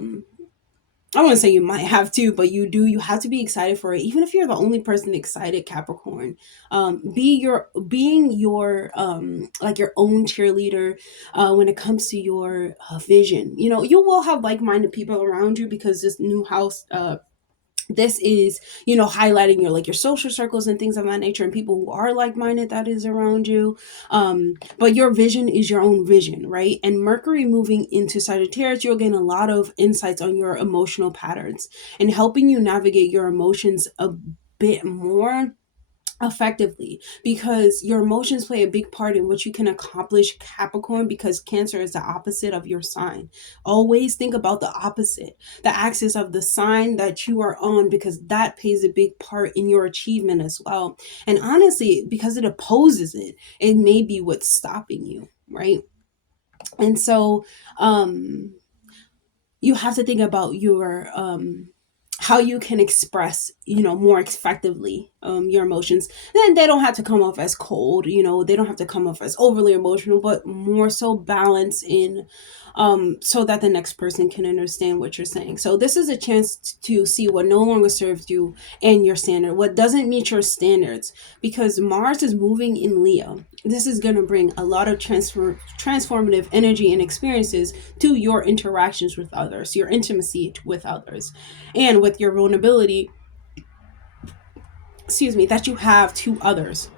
wouldn't say you might have to, but you have to be excited for it. Even if you're the only person excited, Capricorn, being your like your own cheerleader when it comes to your vision. You know, you will have like-minded people around you, because this new house, this is, you know, highlighting your social circles and things of that nature, and people who are like-minded that is around you. But your vision is your own vision, right? And Mercury moving into Sagittarius, you'll gain a lot of insights on your emotional patterns and helping you navigate your emotions a bit more effectively, because your emotions play a big part in what you can accomplish, Capricorn, because Cancer is the opposite of your sign. Always think about the opposite, the axis of the sign that you are on, because that plays a big part in your achievement as well. And honestly, because it opposes it, it may be what's stopping you, right? And so you have to think about your how you can express, you know, more effectively your emotions. Then they don't have to come off as cold, you know, they don't have to come off as overly emotional, but more so balance in so that the next person can understand what you're saying. So this is a chance to see what no longer serves you and your standard, what doesn't meet your standards, because Mars is moving in Leo. This is going to bring a lot of transformative energy and experiences to your interactions with others, your intimacy with others, and with your vulnerability, that you have to others.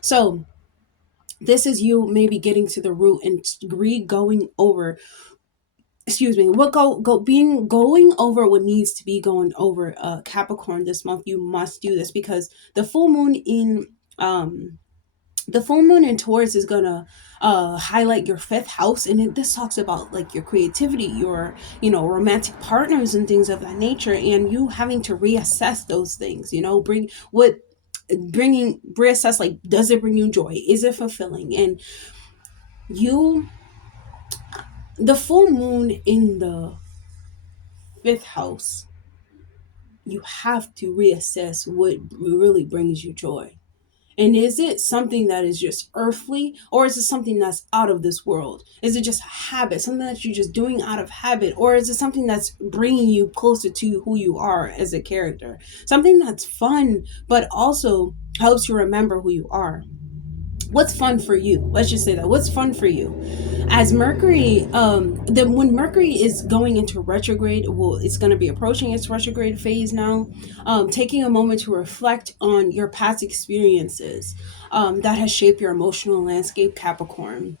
So this is you maybe getting to the root and going over going over what needs to be going over. Capricorn, this month you must do this, because the full moon in The full moon in Taurus is gonna highlight your fifth house, and this talks about like your creativity, your romantic partners and things of that nature, and you having to reassess those things. Bringing reassess, like, does it bring you joy? Is it fulfilling? And you, the full moon in the fifth house, you have to reassess what really brings you joy. And is it something that is just earthly, or is it something that's out of this world? Is it just a habit, something that you're just doing out of habit? Or is it something that's bringing you closer to who you are as a character? Something that's fun, but also helps you remember who you are. What's fun for you? Let's just say that. What's fun for you? As Mercury, when Mercury is going into retrograde, well, it's going to be approaching its retrograde phase now. Taking a moment to reflect on your past experiences that has shaped your emotional landscape, Capricorn,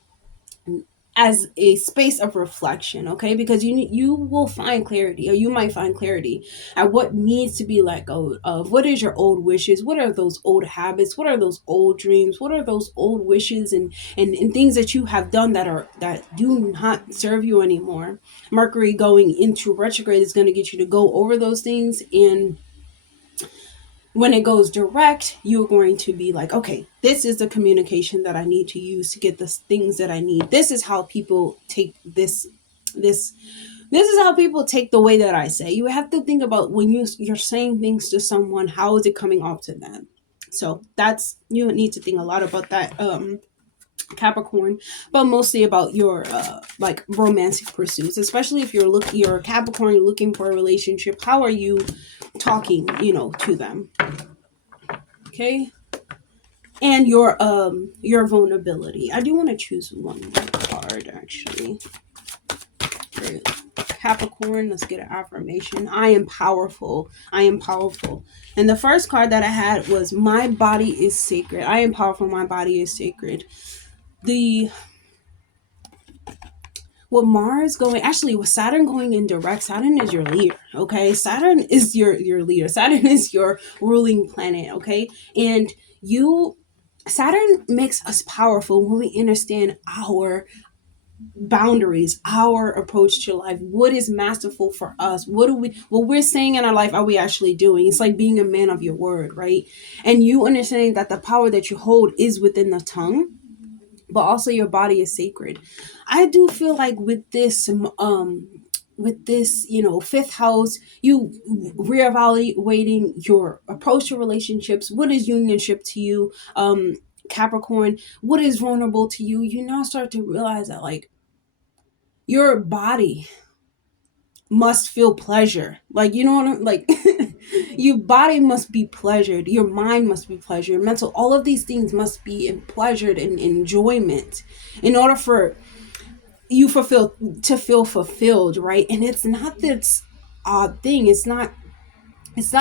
as a space of reflection, okay? Because you will find clarity, or you might find clarity at what needs to be let go of. What is your old wishes? What are those old habits? What are those old dreams? What are those old wishes and things that you have done that do not serve you anymore? Mercury going into retrograde is going to get you to go over those things, and when it goes direct, you're going to be like, okay, this is the communication that I need to use to get the things that I need. This is how people take this is how people take the way that I say. You have to think about when you're saying things to someone, how is it coming off to them? So that's, you need to think a lot about that, Capricorn, but mostly about your like romantic pursuits, especially if you're a Capricorn, you're looking for a relationship. How are you talking, to them? Okay. And your vulnerability. I do want to choose one more card, actually. For Capricorn, let's get an affirmation. I am powerful. I am powerful. And the first card that I had was, my body is sacred. I am powerful. My body is sacred. With Saturn going in direct, Saturn is your leader, okay? Saturn is your leader. Saturn is your ruling planet, okay? And Saturn makes us powerful when we understand our boundaries, our approach to life, what is masterful for us, what we're saying in our life, are we actually doing? It's like being a man of your word, right? And you understanding that the power that you hold is within the tongue, but also your body is sacred. I do feel like with this fifth house, you reevaluating your approach to relationships. What is unionship to you, Capricorn? What is vulnerable to you? You now start to realize that, like, your body must feel pleasure. Like, you know what I'm like? Your body must be pleasured. Your mind must be pleasured. Mental, all of these things must be in pleasured and enjoyment in order for you to feel fulfilled, right? And it's not this odd thing. It's not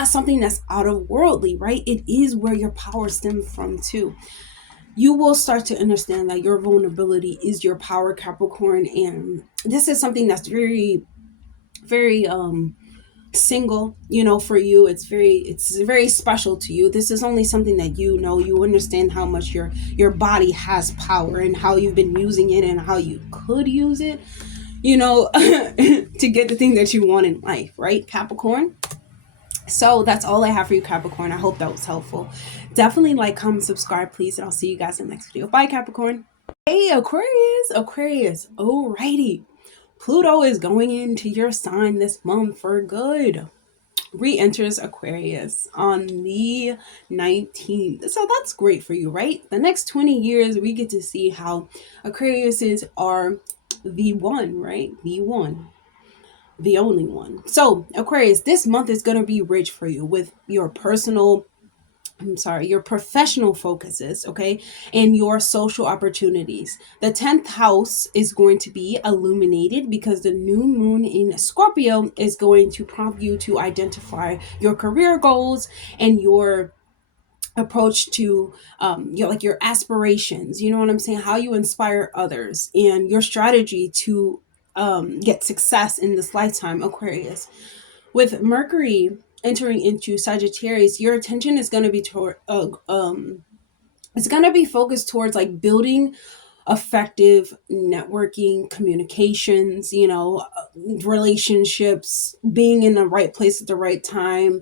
something that's out of worldly, right? It is where your power stems from too. You will start to understand that your vulnerability is your power, Capricorn, and this is something that's very, very single, for you. It's very special to you. This is only something that you understand how much your body has power, and how you've been using it, and how you could use it, to get the thing that you want in life, right, Capricorn? So that's all I have for you, Capricorn. I hope that was helpful. Definitely like, comment, subscribe, please, and I'll see you guys in the next video. Bye, Capricorn. Hey, Aquarius. Alrighty. Pluto is going into your sign this month for good. Re-enters Aquarius on the 19th. So that's great for you, right? The next 20 years, we get to see how Aquariuses are the one, right? The one. The only one. So Aquarius, this month is going to be rich for you with your your professional focuses, okay, and your social opportunities. The 10th house is going to be illuminated because the new moon in Scorpio is going to prompt you to identify your career goals and your approach to your aspirations, you know what I'm saying, how you inspire others, and your strategy to get success in this lifetime, Aquarius. With Mercury entering into Sagittarius, your attention is going to be It's going to be focused towards like building effective networking, communications, relationships, being in the right place at the right time,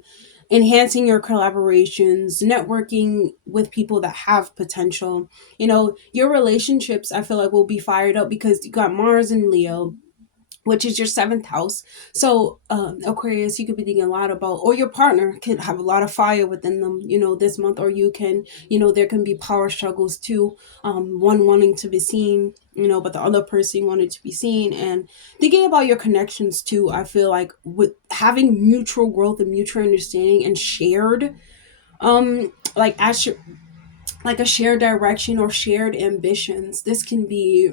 enhancing your collaborations, networking with people that have potential. Your relationships, I feel like, will be fired up because you got Mars and Leo, which is your seventh house. So, Aquarius, you could be thinking a lot about, or your partner could have a lot of fire within them, this month, or you can, there can be power struggles too. One wanting to be seen, but the other person wanted to be seen. And thinking about your connections too, I feel like with having mutual growth and mutual understanding and shared, like, like a shared direction or shared ambitions, this can be,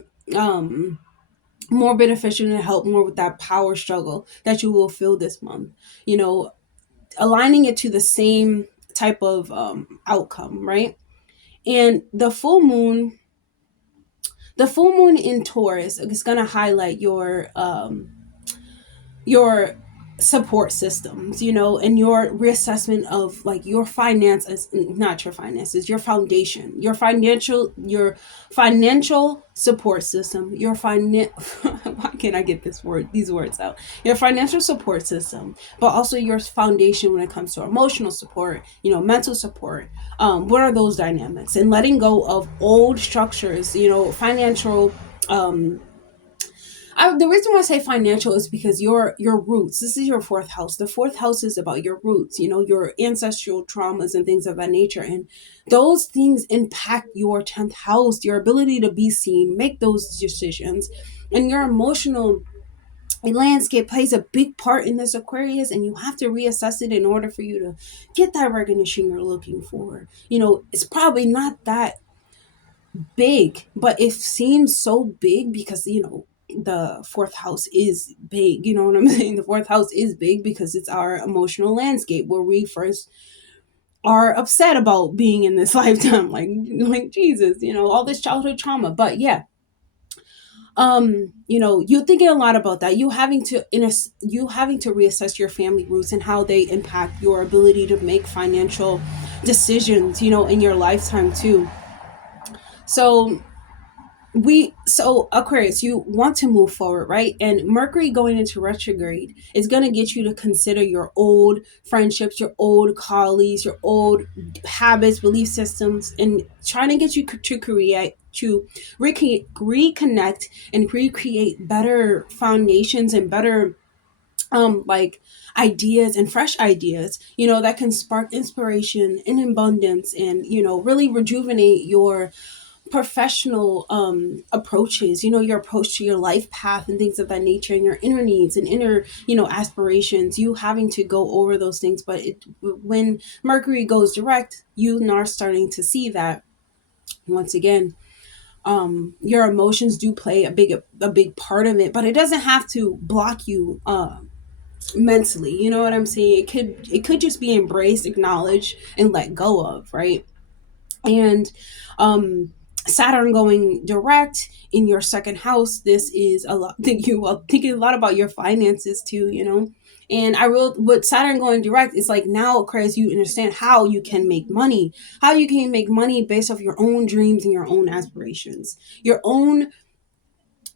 more beneficial and help more with that power struggle that you will feel this month. You know, Aligning it to the same type of outcome, right? And the full moon in Taurus is going to highlight your support systems, and your reassessment of like your finances, not your finances, your foundation, your financial support system, why can't I get these words out? Your financial support system, but also your foundation when it comes to emotional support, mental support. What are those dynamics? And letting go of old structures, financial, the reason why I say financial is because your roots. This is your fourth house. The fourth house is about your roots. Your ancestral traumas and things of that nature, and those things impact your 10th house. Your ability to be seen, make those decisions, and your emotional landscape plays a big part in this, Aquarius. And you have to reassess it in order for you to get that recognition you're looking for. It's probably not that big, but it seems so big because the fourth house is big. You know what I'm saying? The fourth house is big because it's our emotional landscape where we first are upset about being in this lifetime, like Jesus, all this childhood trauma. But yeah, you're thinking a lot about that. You having to reassess your family roots and how they impact your ability to make financial decisions, in your lifetime too. So Aquarius, you want to move forward, right? And Mercury going into retrograde is going to get you to consider your old friendships, your old colleagues, your old habits, belief systems, and trying to get you to reconnect and recreate better foundations and better, like, ideas and fresh ideas, that can spark inspiration and abundance, and really rejuvenate your professional approaches, your approach to your life path and things of that nature, and your inner needs and inner, aspirations. You having to go over those things. But when Mercury goes direct, you are starting to see that once again, your emotions do play a big part of it, but it doesn't have to block you mentally. You know what I'm saying? It could just be embraced, acknowledged, and let go of, right? And Saturn going direct in your second house, this is a lot. Thinking a lot about your finances too, And I wrote, with Saturn going direct, it's like now, Aquarius, you understand how you can make money, based off your own dreams and your own aspirations, your own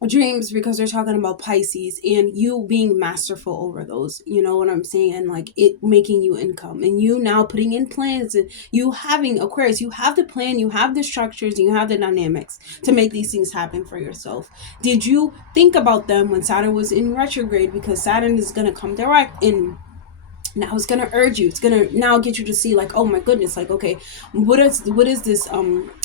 dreams, because they're talking about Pisces and you being masterful over those, you know what I'm saying? And like it making you income, and you now putting in plans, and you having, Aquarius, you have the plan, you have the structures, and you have the dynamics to make these things happen for yourself. Did you think about them when Saturn was in retrograde? Because Saturn is going to come direct in. Now it's gonna urge you. It's gonna now get you to see, like, oh my goodness, like, okay, what is this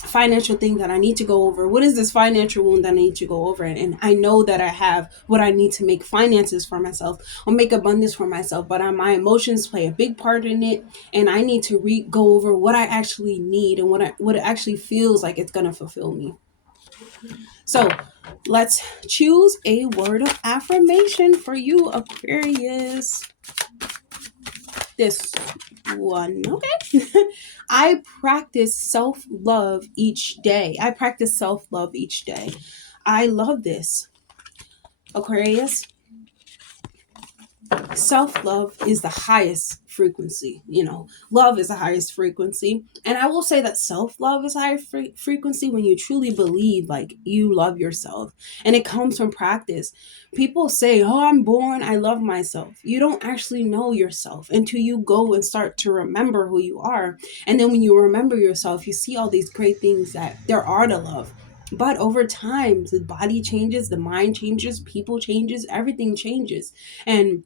financial thing that I need to go over? What is this financial wound that I need to go over? And I know that I have what I need to make finances for myself or make abundance for myself, but my emotions play a big part in it, and I need to go over what I actually need and what it actually feels like it's gonna fulfill me. So let's choose a word of affirmation for you, Aquarius. This one, okay. I practice self-love each day. I love this, Aquarius. self-love is the highest frequency. Love is the highest frequency, and I will say that self-love is higher frequency when you truly believe like you love yourself, and it comes from practice. People say, oh, I'm born, I love myself. You don't actually know yourself until you go and start to remember who you are, and then when you remember yourself, you see all these great things that there are to love. But over time, the body changes, the mind changes, people changes, everything changes, and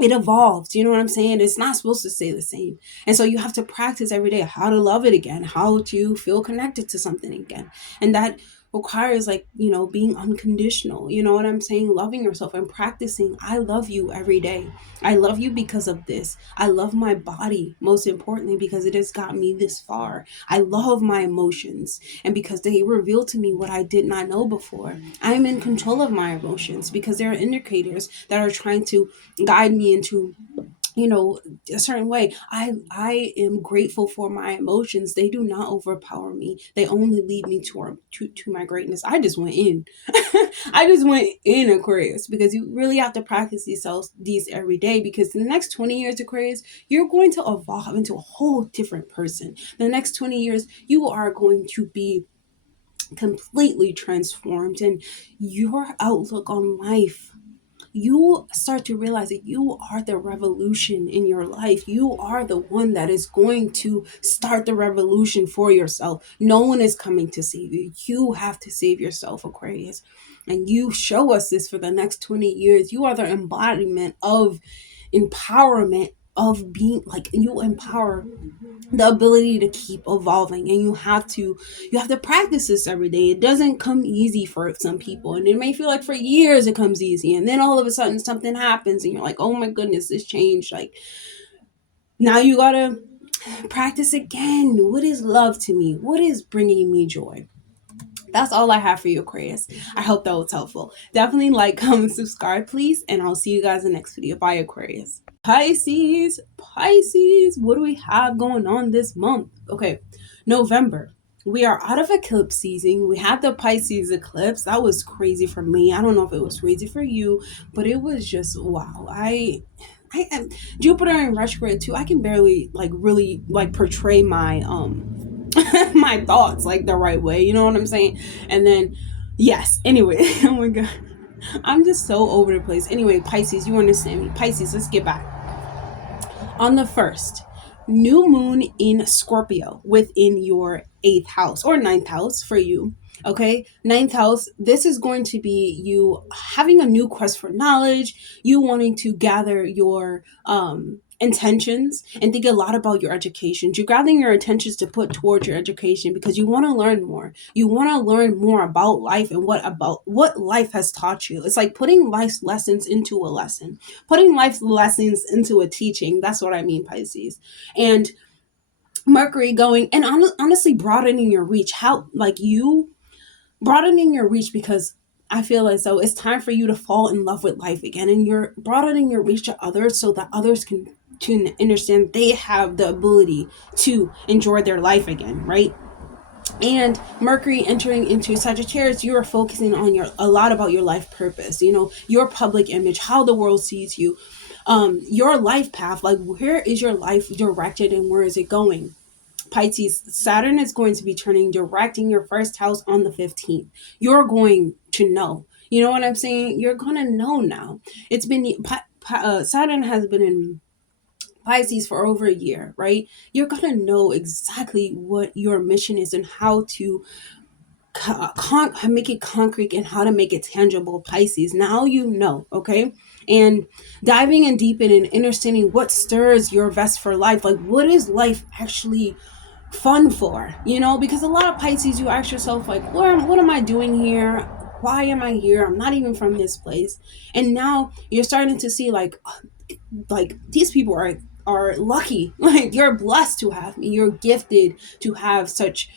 it evolves. You know what I'm saying? It's not supposed to stay the same. And so you have to practice every day how to love it again, how to feel connected to something again. And that requires like, being unconditional. You know what I'm saying? Loving yourself and practicing. I love you every day. I love you because of this. I love my body, most importantly, because it has got me this far. I love my emotions, and because they reveal to me what I did not know before. I am in control of my emotions because there are indicators that are trying to guide me into a certain way. I am grateful for my emotions. They do not overpower me. They only lead me to my greatness. I just went in. I just went in, Aquarius, because you really have to practice these every day, because in the next 20 years, Aquarius, you're going to evolve into a whole different person. The next 20 years, you are going to be completely transformed, and your outlook on life, you start to realize that you are the revolution in your life. You are the one that is going to start the revolution for yourself. No one is coming to save you. You have to save yourself, Aquarius. And you show us this for the next 20 years. You are the embodiment of empowerment, of being like, you empower the ability to keep evolving, and you have to practice this every day. It doesn't come easy for some people, and it may feel like for years it comes easy, and then all of a sudden something happens and you're like, oh my goodness, this changed. Like, now you gotta practice again. What is love to me? What is bringing me joy? That's all I have for you, Aquarius. I hope that was helpful. Definitely like, comment, subscribe, please, and I'll see you guys in the next video. Bye, Aquarius. Pisces, what do we have going on this month? Okay, November. We are out of eclipse season. We had the Pisces eclipse. That was crazy for me. I don't know if it was crazy for you, but it was just wow. I am Jupiter in retrograde too. I can barely really portray my my thoughts like the right way. You know what I'm saying? And then yes. Anyway, oh my god. I'm just so over the place. Anyway, Pisces, you understand me. Pisces, let's get back. On the 1st, new moon in Scorpio within your 8th house or 9th house for you. Okay, 9th house, this is going to be you having a new quest for knowledge, you wanting to gather your intentions and think a lot about your education. You're gathering your intentions to put towards your education because you want to learn more. You want to learn more about life and what life has taught you. It's like putting life's lessons into a lesson, putting life's lessons into a teaching. That's what I mean, Pisces. And Mercury going and honestly broadening your reach. How you broadening your reach, because I feel as though it's time for you to fall in love with life again, and you're broadening your reach to others so that others can understand they have the ability to enjoy their life again, right? And Mercury entering into Sagittarius, you are focusing on a lot about your life purpose, your public image, how the world sees you, your life path, like where is your life directed and where is it going? Pisces, Saturn is going to be directing your 1st house on the 15th. You're going to know. You know what I'm saying? You're going to know now. It's been, Saturn has been in Pisces for over a year, right? You're going to know exactly what your mission is and how to make it concrete and how to make it tangible, Pisces. Now you know, okay? And diving in deep in and understanding what stirs your vest for life. Like, what is life actually fun for? Because a lot of Pisces, you ask yourself, like, what am I doing here? Why am I here? I'm not even from this place. And now you're starting to see like these people are lucky. Like, you're blessed to have me. You're gifted to have such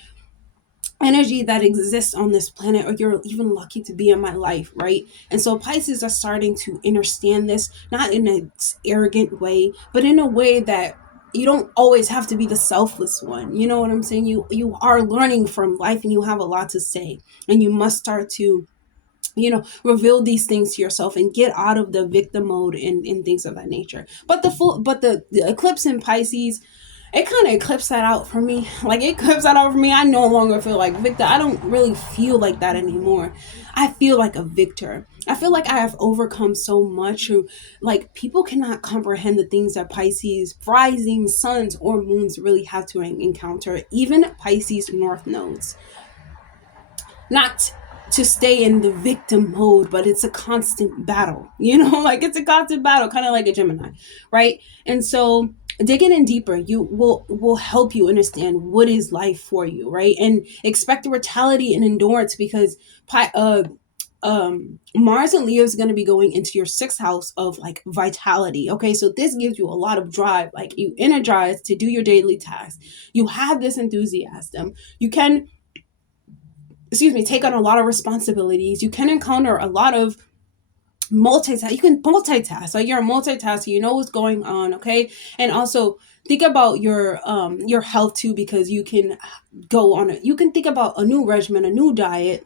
energy that exists on this planet, or you're even lucky to be in my life, right? And so Pisces are starting to understand this, not in an arrogant way, but in a way that you don't always have to be the selfless one. You know what I'm saying? You are learning from life, and you have a lot to say, and you must start to reveal these things to yourself and get out of the victim mode and things of that nature. But the eclipse in Pisces, it kind of eclipsed that out for me. Like, it eclipsed that out for me. I no longer feel like victor. I don't really feel like that anymore. I feel like a victor. I feel like I have overcome so much. Like, people cannot comprehend the things that Pisces rising suns or moons really have to encounter. Even Pisces north nodes. Not to stay in the victim mode, but it's a constant battle, like it's a constant battle, kind of like a Gemini, right? And so digging in deeper, you will help you understand what is life for you, right? And expect the vitality and endurance, because Mars and Leo is going to be going into your sixth house of like vitality. Okay, so this gives you a lot of drive, like you energize to do your daily tasks. You have this enthusiasm. You can take on a lot of responsibilities. You can encounter a lot of multitask. You can multitask. Like, you're a multitasker. You know what's going on, okay? And also think about your health too, because you can go on it. You can think about a new regimen, a new diet,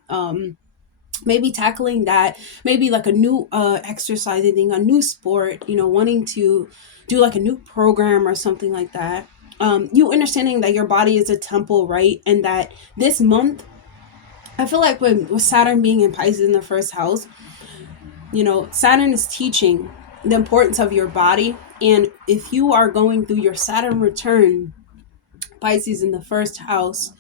maybe tackling that, maybe like a new exercising thing, a new sport, wanting to do like a new program or something like that. You understanding that your body is a temple, right? And that this month, I feel like with Saturn being in Pisces in the first house, Saturn is teaching the importance of your body. And if you are going through your Saturn return, Pisces in the first house,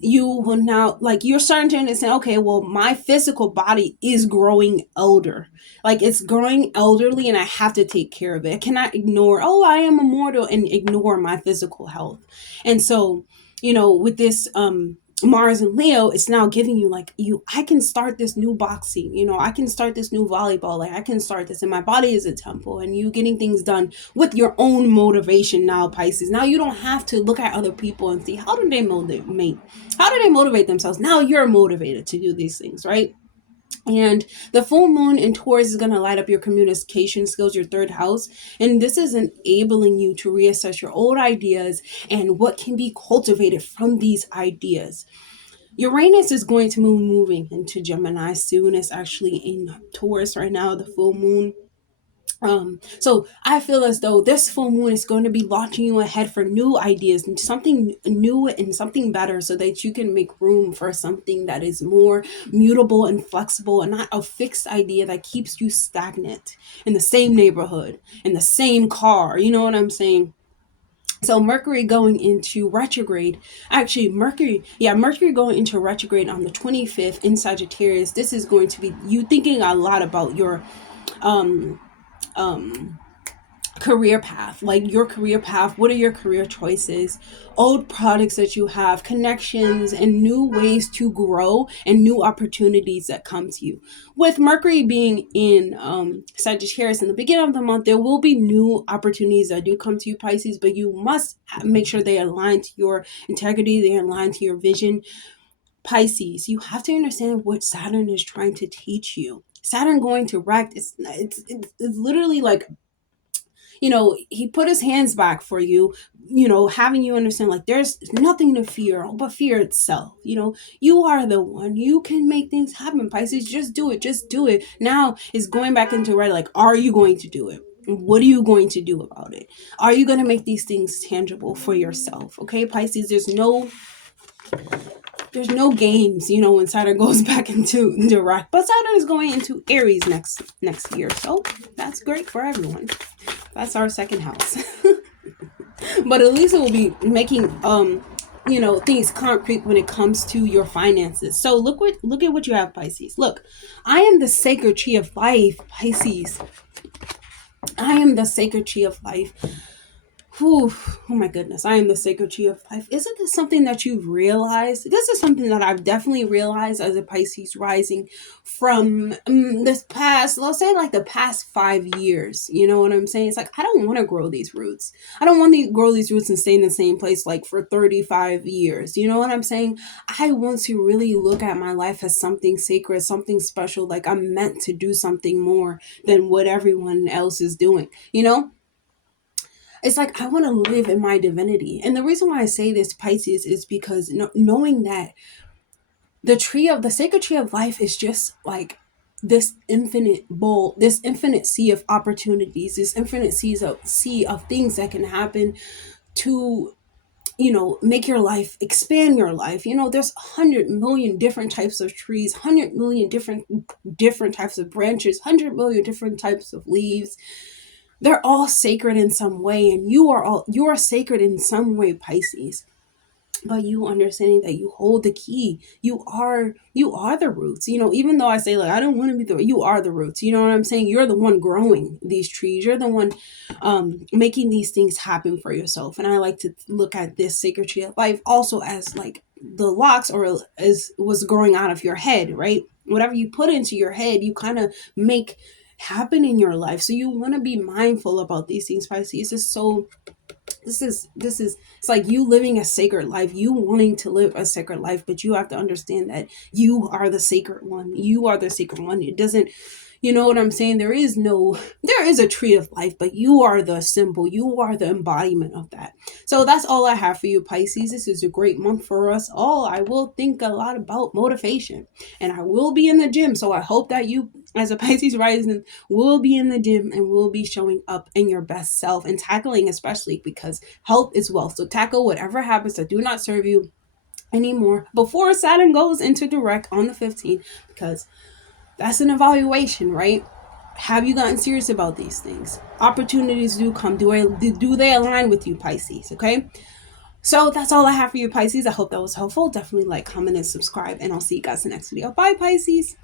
you will now, like, you're starting to understand, okay, well, my physical body is growing elder. Like, it's growing elderly, and I have to take care of it. I cannot ignore, oh, I am immortal, and ignore my physical health. And so, with this Mars and Leo, it's now giving you like, I can start this new boxing, I can start this new volleyball, like I can start this, and my body is a temple, and you getting things done with your own motivation now, Pisces. Now you don't have to look at other people and see how do they motivate themselves. Now you're motivated to do these things, right? And the full moon in Taurus is going to light up your communication skills, your third house. And this is enabling you to reassess your old ideas and what can be cultivated from these ideas. Uranus is going to be moving into Gemini soon. It's actually in Taurus right now, the full moon. So I feel as though this full moon is going to be launching you ahead for new ideas and something new and something better, so that you can make room for something that is more mutable and flexible, and not a fixed idea that keeps you stagnant in the same neighborhood, in the same car. You know what I'm saying? So Mercury going into retrograde, Mercury going into retrograde on the 25th in Sagittarius. This is going to be you thinking a lot about your um career path, like your career path. What are your career choices, old products that you have, connections, and new ways to grow, and new opportunities that come to you. With Mercury being in Sagittarius in the beginning of the month, there will be new opportunities that do come to you, Pisces, but you must make sure they align to your integrity, they align to your vision. Pisces, you have to understand what Saturn is trying to teach you. Saturn going to rect, it's literally like, he put his hands back for you, having you understand, like, there's nothing to fear but fear itself. You are the one. You can make things happen, Pisces. Just do it. Now is going back into red, like, are you going to do it? What are you going to do about it? Are you going to make these things tangible for yourself? Okay, Pisces, there's no games, when Saturn goes back into direct. But Saturn is going into Aries next year, so that's great for everyone. That's our second house. But at least it will be making things concrete when it comes to your finances. So look at what you have, Pisces. Look, I am the sacred tree of life, Pisces. I am the sacred tree of life. Whew, oh my goodness, I am the sacred tree of life. Isn't this something that you've realized? This is something that I've definitely realized as a Pisces rising from this past, let's say like the past 5 years. You know what I'm saying? It's like, I don't want to grow these roots. I don't want to grow these roots and stay in the same place like for 35 years. You know what I'm saying? I want to really look at my life as something sacred, something special. Like, I'm meant to do something more than what everyone else is doing, It's like, I want to live in my divinity. And the reason why I say this, Pisces, is because knowing that the sacred tree of life is just like this infinite bowl, this infinite sea of opportunities, this infinite sea of things that can happen to, make your life, expand your life. There's 100 million different types of trees, 100 million different types of branches, 100 million different types of leaves. They're all sacred in some way, and you are sacred in some way, Pisces. But you understanding that you hold the key, you are the roots. Even though I say, like, I don't want to be you are the roots. You know what I'm saying? You're the one growing these trees. You're the one making these things happen for yourself. And I like to look at this sacred tree of life also as like the locks, or as was growing out of your head, right? Whatever you put into your head, you kind of make happen in your life. So you want to be mindful about these things, Pisces. This is it's like you living a sacred life, you wanting to live a sacred life, but you have to understand that you are the sacred one. You are the sacred one. It doesn't, you know what I'm saying? There is a tree of life, but you are the symbol. You are the embodiment of that. So that's all I have for you, Pisces. This is a great month for us all. I will think a lot about motivation, and I will be in the gym. So I hope that you, as a Pisces rising, will be in the gym and will be showing up in your best self and tackling, especially because health is wealth. So tackle whatever habits that do not serve you anymore before Saturn goes into direct on the 15th, because that's an evaluation, right? Have you gotten serious about these things? Opportunities do come. Do they align with you, Pisces? Okay. So that's all I have for you, Pisces. I hope that was helpful. Definitely like, comment, and subscribe, and I'll see you guys in the next video. Bye, Pisces.